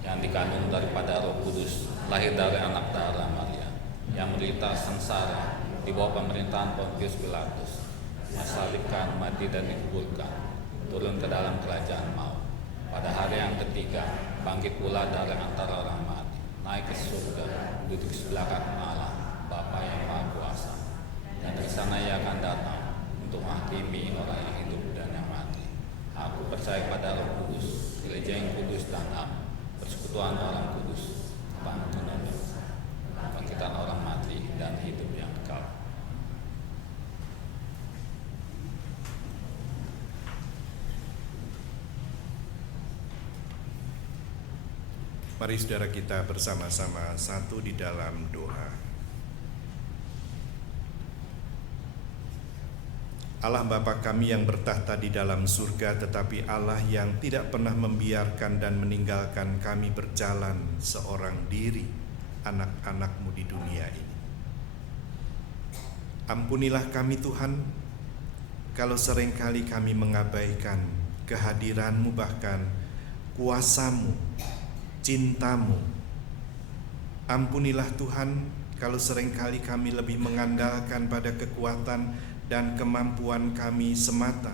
yang dikandung daripada Roh Kudus, lahir dari anak darah Maria, yang menderita sengsara di bawah pemerintahan Pontius Pilatus, disalibkan, mati dan dikuburkan, turun ke dalam kerajaan maut. Pada hari yang ketiga, bangkit pula dari antara orang mati, naik ke surga, duduk sebelah kanan Allah, Bapa yang Maha Kuasa. Dan dari sana Ia akan datang untuk menghakimi orang yang hidup dan yang mati. Aku percaya pada Roh Kudus, Gereja yang kudus dan am, persekutuan orang kudus, pengampunan dosa, bangkitan orang mati, dan hidup yang kekal. Mari saudara kita bersama-sama satu di dalam doa. Allah Bapa kami yang bertahta di dalam surga, tetapi Allah yang tidak pernah membiarkan dan meninggalkan kami berjalan seorang diri, anak-anak-Mu di dunia ini. Ampunilah kami Tuhan, kalau seringkali kami mengabaikan kehadiran-Mu, bahkan kuasa-Mu, cinta-Mu. Ampunilah Tuhan, kalau seringkali kami lebih mengandalkan pada kekuatan dan kemampuan kami semata,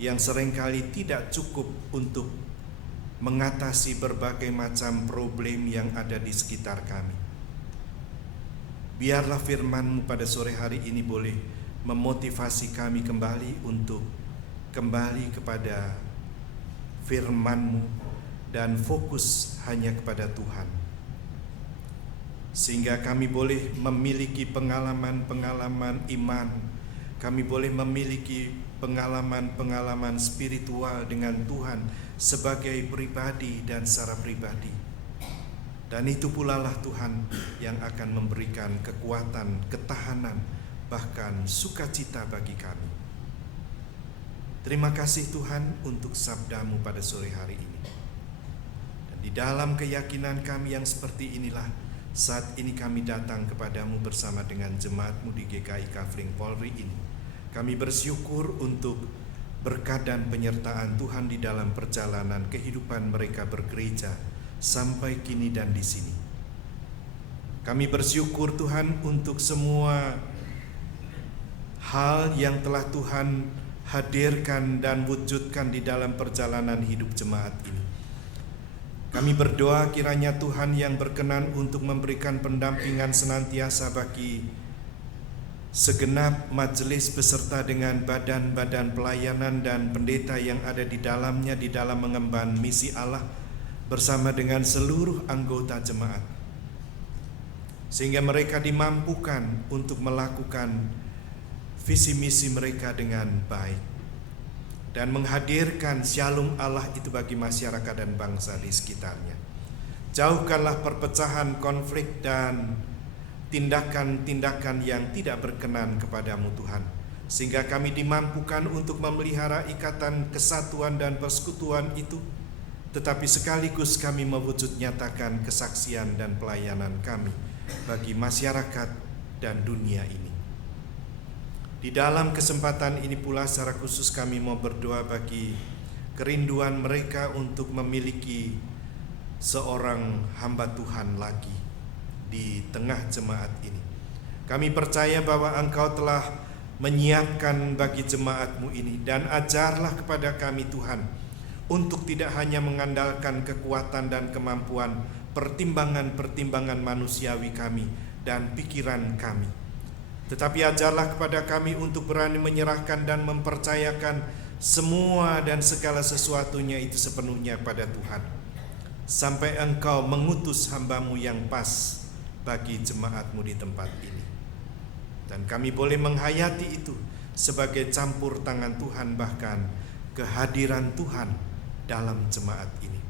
yang seringkali tidak cukup untuk mengatasi berbagai macam problem yang ada di sekitar kami. Biarlah firman-Mu pada sore hari ini boleh memotivasi kami kembali untuk kembali kepada firman-Mu dan fokus hanya kepada Tuhan, sehingga kami boleh memiliki pengalaman-pengalaman iman, kami boleh memiliki pengalaman-pengalaman spiritual dengan Tuhan sebagai pribadi dan secara pribadi. Dan itu pula lah Tuhan yang akan memberikan kekuatan, ketahanan, bahkan sukacita bagi kami. Terima kasih Tuhan untuk sabda-Mu pada sore hari ini. Dan di dalam keyakinan kami yang seperti inilah, saat ini kami datang kepadamu bersama dengan jemaat-Mu di GKI Kafling Polri ini. Kami bersyukur untuk berkat dan penyertaan Tuhan di dalam perjalanan kehidupan mereka bergereja sampai kini dan di sini. Kami bersyukur Tuhan untuk semua hal yang telah Tuhan hadirkan dan wujudkan di dalam perjalanan hidup jemaat ini. Kami berdoa kiranya Tuhan yang berkenan untuk memberikan pendampingan senantiasa bagi segenap majelis beserta dengan badan-badan pelayanan dan pendeta yang ada di dalamnya di dalam mengemban misi Allah bersama dengan seluruh anggota jemaat, sehingga mereka dimampukan untuk melakukan visi misi mereka dengan baik dan menghadirkan shalom Allah itu bagi masyarakat dan bangsa di sekitarnya. Jauhkanlah perpecahan, konflik dan tindakan-tindakan yang tidak berkenan kepadamu Tuhan, sehingga kami dimampukan untuk memelihara ikatan kesatuan dan persekutuan itu, tetapi sekaligus kami mewujud nyatakan kesaksian dan pelayanan kami bagi masyarakat dan dunia ini. Di dalam kesempatan ini pula secara khusus kami mau berdoa bagi kerinduan mereka untuk memiliki seorang hamba Tuhan lagi di tengah jemaat ini. Kami percaya bahwa Engkau telah menyiapkan bagi jemaat-Mu ini, dan ajarlah kepada kami Tuhan untuk tidak hanya mengandalkan kekuatan dan kemampuan pertimbangan-pertimbangan manusiawi kami dan pikiran kami, tetapi ajarlah kepada kami untuk berani menyerahkan dan mempercayakan semua dan segala sesuatunya itu sepenuhnya pada Tuhan, sampai Engkau mengutus hamba-Mu yang pas bagi jemaat-Mu di tempat ini. Dan kami boleh menghayati itu sebagai campur tangan Tuhan, bahkan kehadiran Tuhan dalam jemaat ini.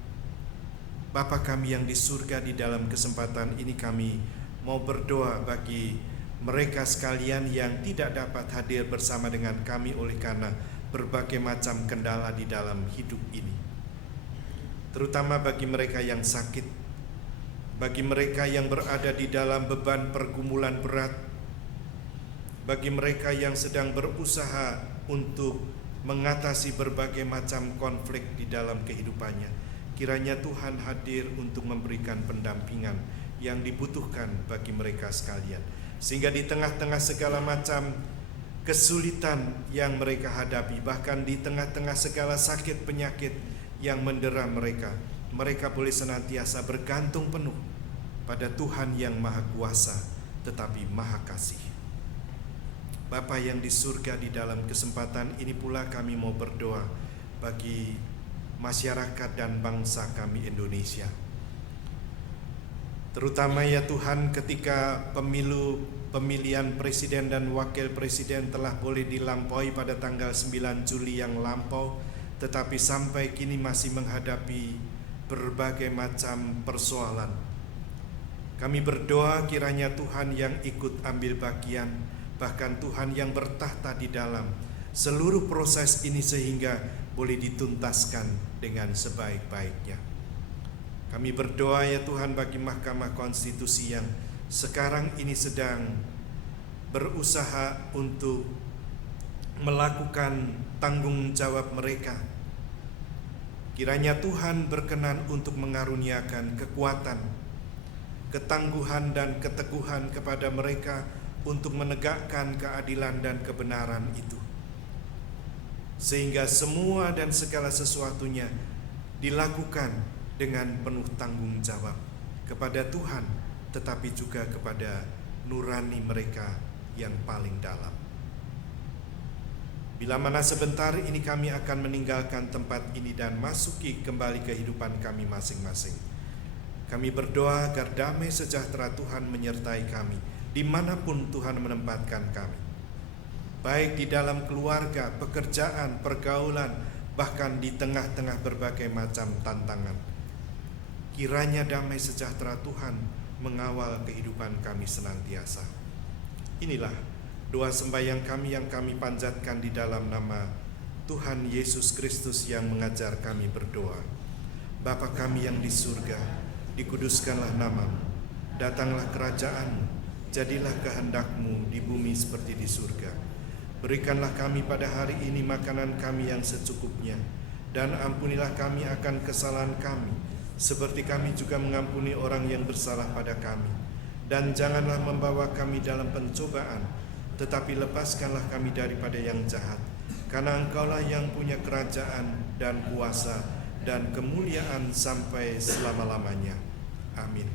Bapa kami yang di surga, di dalam kesempatan ini kami mau berdoa bagi mereka sekalian yang tidak dapat hadir bersama dengan kami oleh karena berbagai macam kendala di dalam hidup ini, terutama bagi mereka yang sakit, bagi mereka yang berada di dalam beban pergumulan berat, bagi mereka yang sedang berusaha untuk mengatasi berbagai macam konflik di dalam kehidupannya. Kiranya Tuhan hadir untuk memberikan pendampingan yang dibutuhkan bagi mereka sekalian, sehingga di tengah-tengah segala macam kesulitan yang mereka hadapi, bahkan di tengah-tengah segala sakit penyakit yang mendera mereka, mereka boleh senantiasa bergantung penuh pada Tuhan yang Maha Kuasa tetapi Maha Kasih. Bapa yang di surga, di dalam kesempatan ini pula kami mau berdoa bagi masyarakat dan bangsa kami Indonesia, terutama ya Tuhan ketika pemilihan presiden dan wakil presiden telah boleh dilampaui pada tanggal 9 Juli yang lampau, tetapi sampai kini masih menghadapi berbagai macam persoalan. Kami berdoa kiranya Tuhan yang ikut ambil bagian, bahkan Tuhan yang bertahta di dalam seluruh proses ini sehingga boleh dituntaskan dengan sebaik-baiknya. Kami berdoa ya Tuhan bagi Mahkamah Konstitusi yang sekarang ini sedang berusaha untuk melakukan tanggung jawab mereka. Kiranya Tuhan berkenan untuk mengaruniakan kekuatan, ketangguhan dan keteguhan kepada mereka untuk menegakkan keadilan dan kebenaran itu, sehingga semua dan segala sesuatunya dilakukan dengan penuh tanggung jawab kepada Tuhan, tetapi juga kepada nurani mereka yang paling dalam. Bila mana sebentar ini kami akan meninggalkan tempat ini dan masuki kembali kehidupan kami masing-masing, kami berdoa agar damai sejahtera Tuhan menyertai kami dimanapun Tuhan menempatkan kami, baik di dalam keluarga, pekerjaan, pergaulan, bahkan di tengah-tengah berbagai macam tantangan. Kiranya damai sejahtera Tuhan mengawal kehidupan kami senantiasa. Inilah doa sembahyang kami yang kami panjatkan di dalam nama Tuhan Yesus Kristus yang mengajar kami berdoa. Bapa kami yang di surga, dikuduskanlah namamu, datanglah kerajaan-Mu, jadilah kehendak-Mu di bumi seperti di surga. Berikanlah kami pada hari ini makanan kami yang secukupnya, dan ampunilah kami akan kesalahan kami, seperti kami juga mengampuni orang yang bersalah pada kami. Dan janganlah membawa kami dalam pencobaan, tetapi lepaskanlah kami daripada yang jahat, karena Engkaulah yang punya kerajaan dan kuasa dan kemuliaan sampai selama-lamanya. Amin.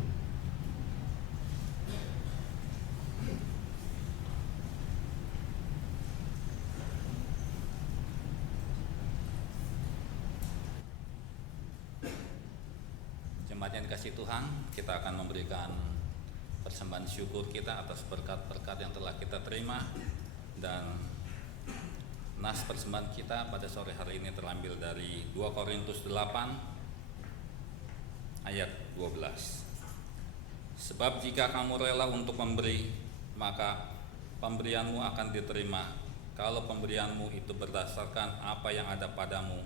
Jemaat yang dikasihi Tuhan, kita akan memberikan persembahan syukur kita atas berkat-berkat yang telah kita terima, dan nas persembahan kita pada sore hari ini terambil dari 2 Korintus 8 ayat 12. Sebab jika kamu rela untuk memberi, maka pemberianmu akan diterima, kalau pemberianmu itu berdasarkan apa yang ada padamu,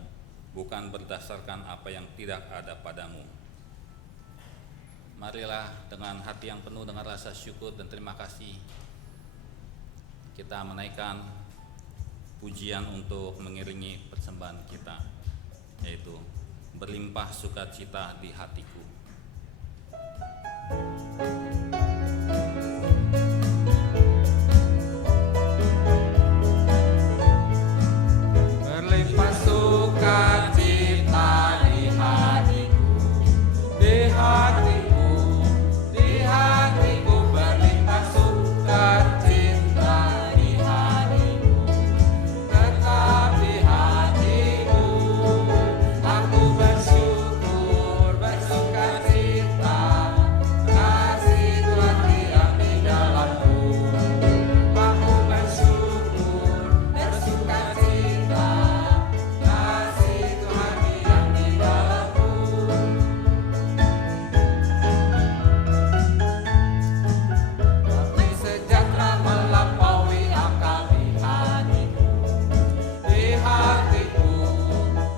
bukan berdasarkan apa yang tidak ada padamu. Marilah dengan hati yang penuh dengan rasa syukur dan terima kasih kita menaikkan pujian untuk mengiringi persembahan kita, yaitu berlimpah sukacita di hatiku. Berlimpah sukacita di hatiku, di hatiku, di hatiku, berlimpah sukacita di hatiku, tetap di hatiku. Aku bersyukur, bersukacita, kasih Tuhan diam di dalamku. Aku bersyukur, bersukacita, kasih Tuhan diam di dalamku. Damai sejahtera melampaui akal di hatiku, di hatiku,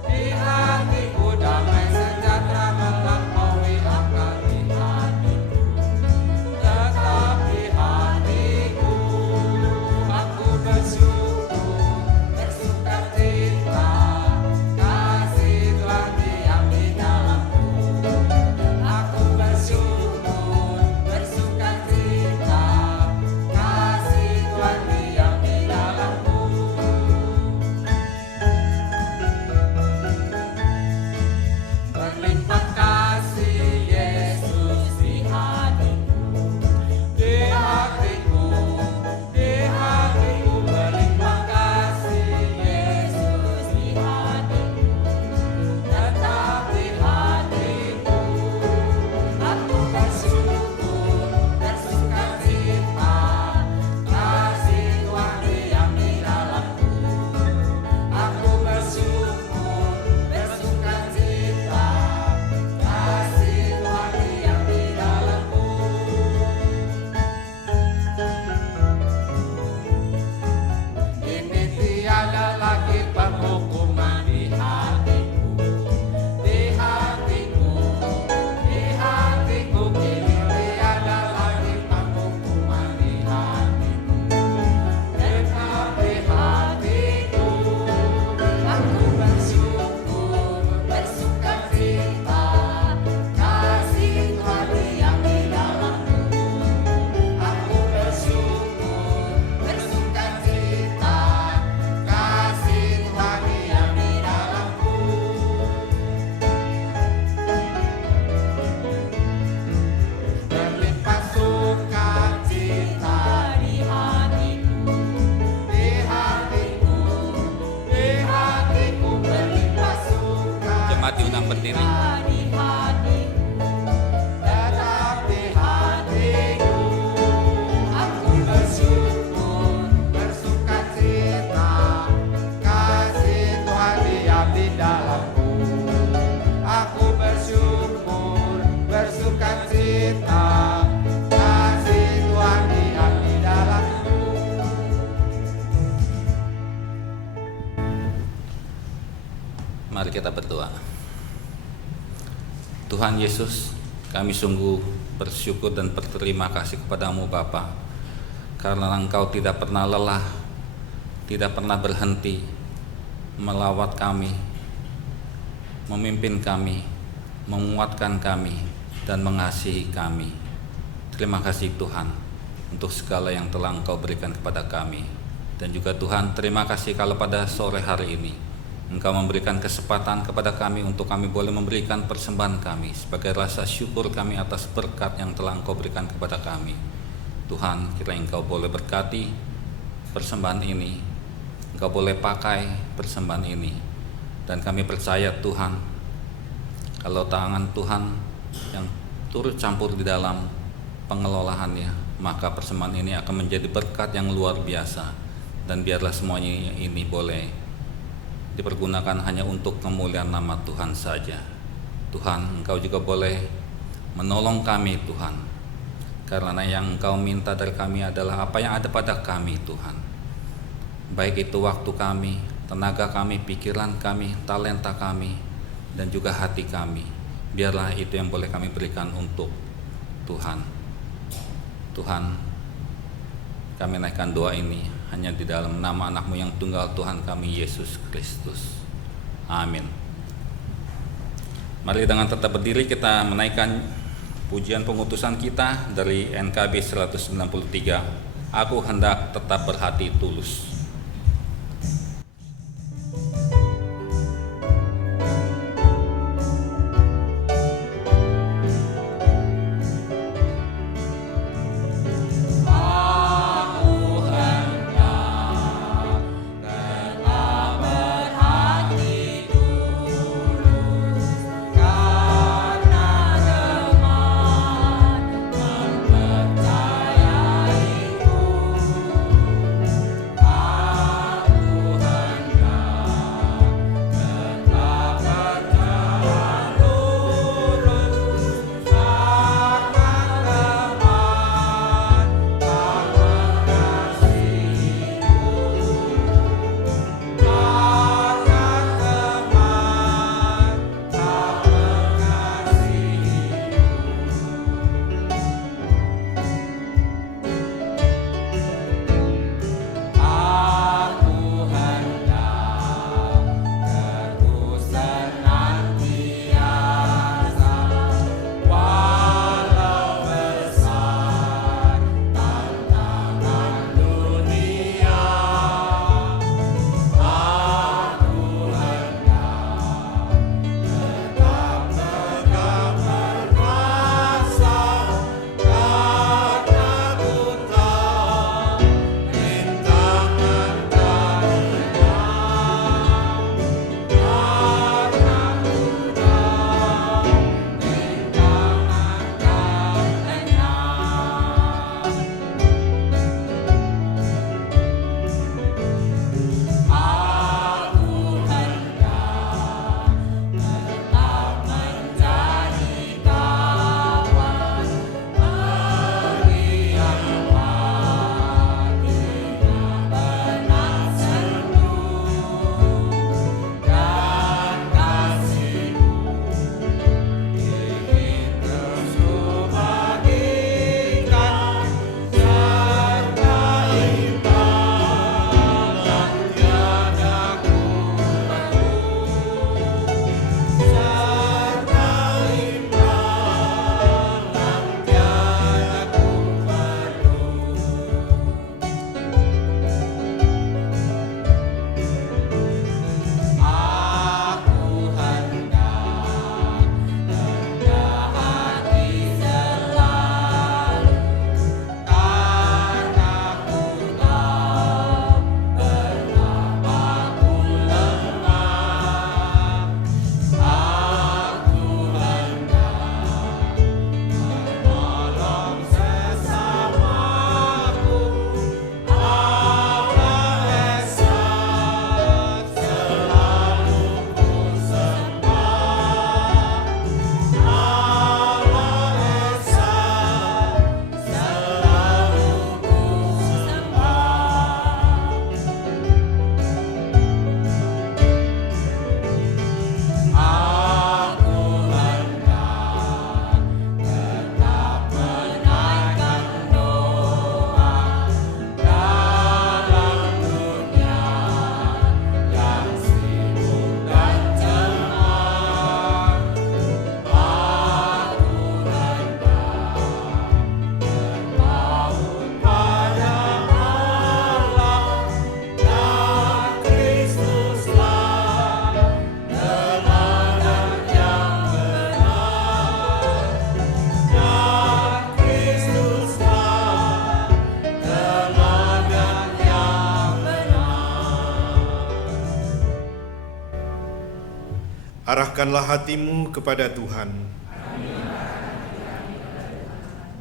di hatiku. Damai sejahtera melampaui akal di hatiku, tetap di hatiku. Aku bersyukur, bersukacita, kasih Tuhan diam di dalamku. Aku bersyukur, bersukacita, kasih Tuhan diam di dalamku. Berlimpah kasih Yesus di hatiku, di hatiku, di hatiku. Berlimpah kasih Yesus di hatiku, tetap di hatiku. Aku bersyukur, bersukacita, kasih Tuhan diam di dalamku. Aku bersyukur, bersukacita, kasih Tuhan diam di dalamku. Ini tiada lagi penghukuman di hatiku, di hatiku, di hatiku. Kini tiada lagi penghukuman di hatiku, tetap di hatiku. Aku bersyukur, bersukacita, kasih Tuhan diam di dalamku. Aku bersyukur, bersukacita, kasih Tuhan diam di dalamku. Berlimpah sukacita di hatiku, di hatiku, di hatiku. Berlimpah sukacita Jemaat diundang berdiri. di hatiku, tetap di hatiku. Aku bersyukur, bersukacita, kasih Tuhan diam di dalamku. Aku bersyukur, bersukacita, kasih Tuhan diam di dalamku. Mari kita berdoa. Tuhan Yesus, kami sungguh bersyukur dan berterima kasih kepadamu Bapa, karena Engkau tidak pernah lelah, tidak pernah berhenti melawat kami, memimpin kami, menguatkan kami, dan mengasihi kami. Terima kasih Tuhan untuk segala yang telah Engkau berikan kepada kami. Dan juga Tuhan, terima kasih kalau pada sore hari ini Engkau memberikan kesempatan kepada kami untuk kami boleh memberikan persembahan kami sebagai rasa syukur kami atas berkat yang telah Engkau berikan kepada kami. Tuhan, kiranya Engkau boleh berkati persembahan ini, Engkau boleh pakai persembahan ini. Dan kami percaya Tuhan, kalau tangan Tuhan yang turut campur di dalam pengelolaannya, maka persembahan ini akan menjadi berkat yang luar biasa. Dan biarlah semuanya ini boleh dipergunakan hanya untuk kemuliaan nama Tuhan saja. Tuhan, Engkau juga boleh menolong kami Tuhan, karena yang Engkau minta dari kami adalah apa yang ada pada kami Tuhan, baik itu waktu kami, tenaga kami, pikiran kami, talenta kami, dan juga hati kami. Biarlah itu yang boleh kami berikan untuk Tuhan. Tuhan, kami naikkan doa ini hanya di dalam nama anak-Mu yang tunggal, Tuhan kami Yesus Kristus. Amin. Mari dengan tetap berdiri kita menaikkan pujian pengutusan kita dari NKB 193. Aku hendak tetap berhati tulus. Aku Arahkanlah hatimu kepada Tuhan.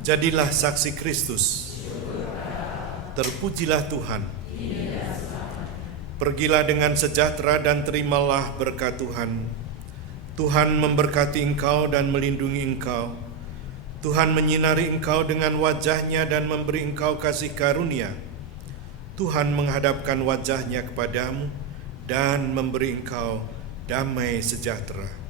Jadilah saksi Kristus. Terpujilah Tuhan. Pergilah dengan sejahtera dan terimalah berkat Tuhan. Tuhan memberkati engkau dan melindungi engkau. Tuhan menyinari engkau dengan wajah-Nya dan memberi engkau kasih karunia. Tuhan menghadapkan wajah-Nya kepadamu dan memberi engkau damai sejahtera.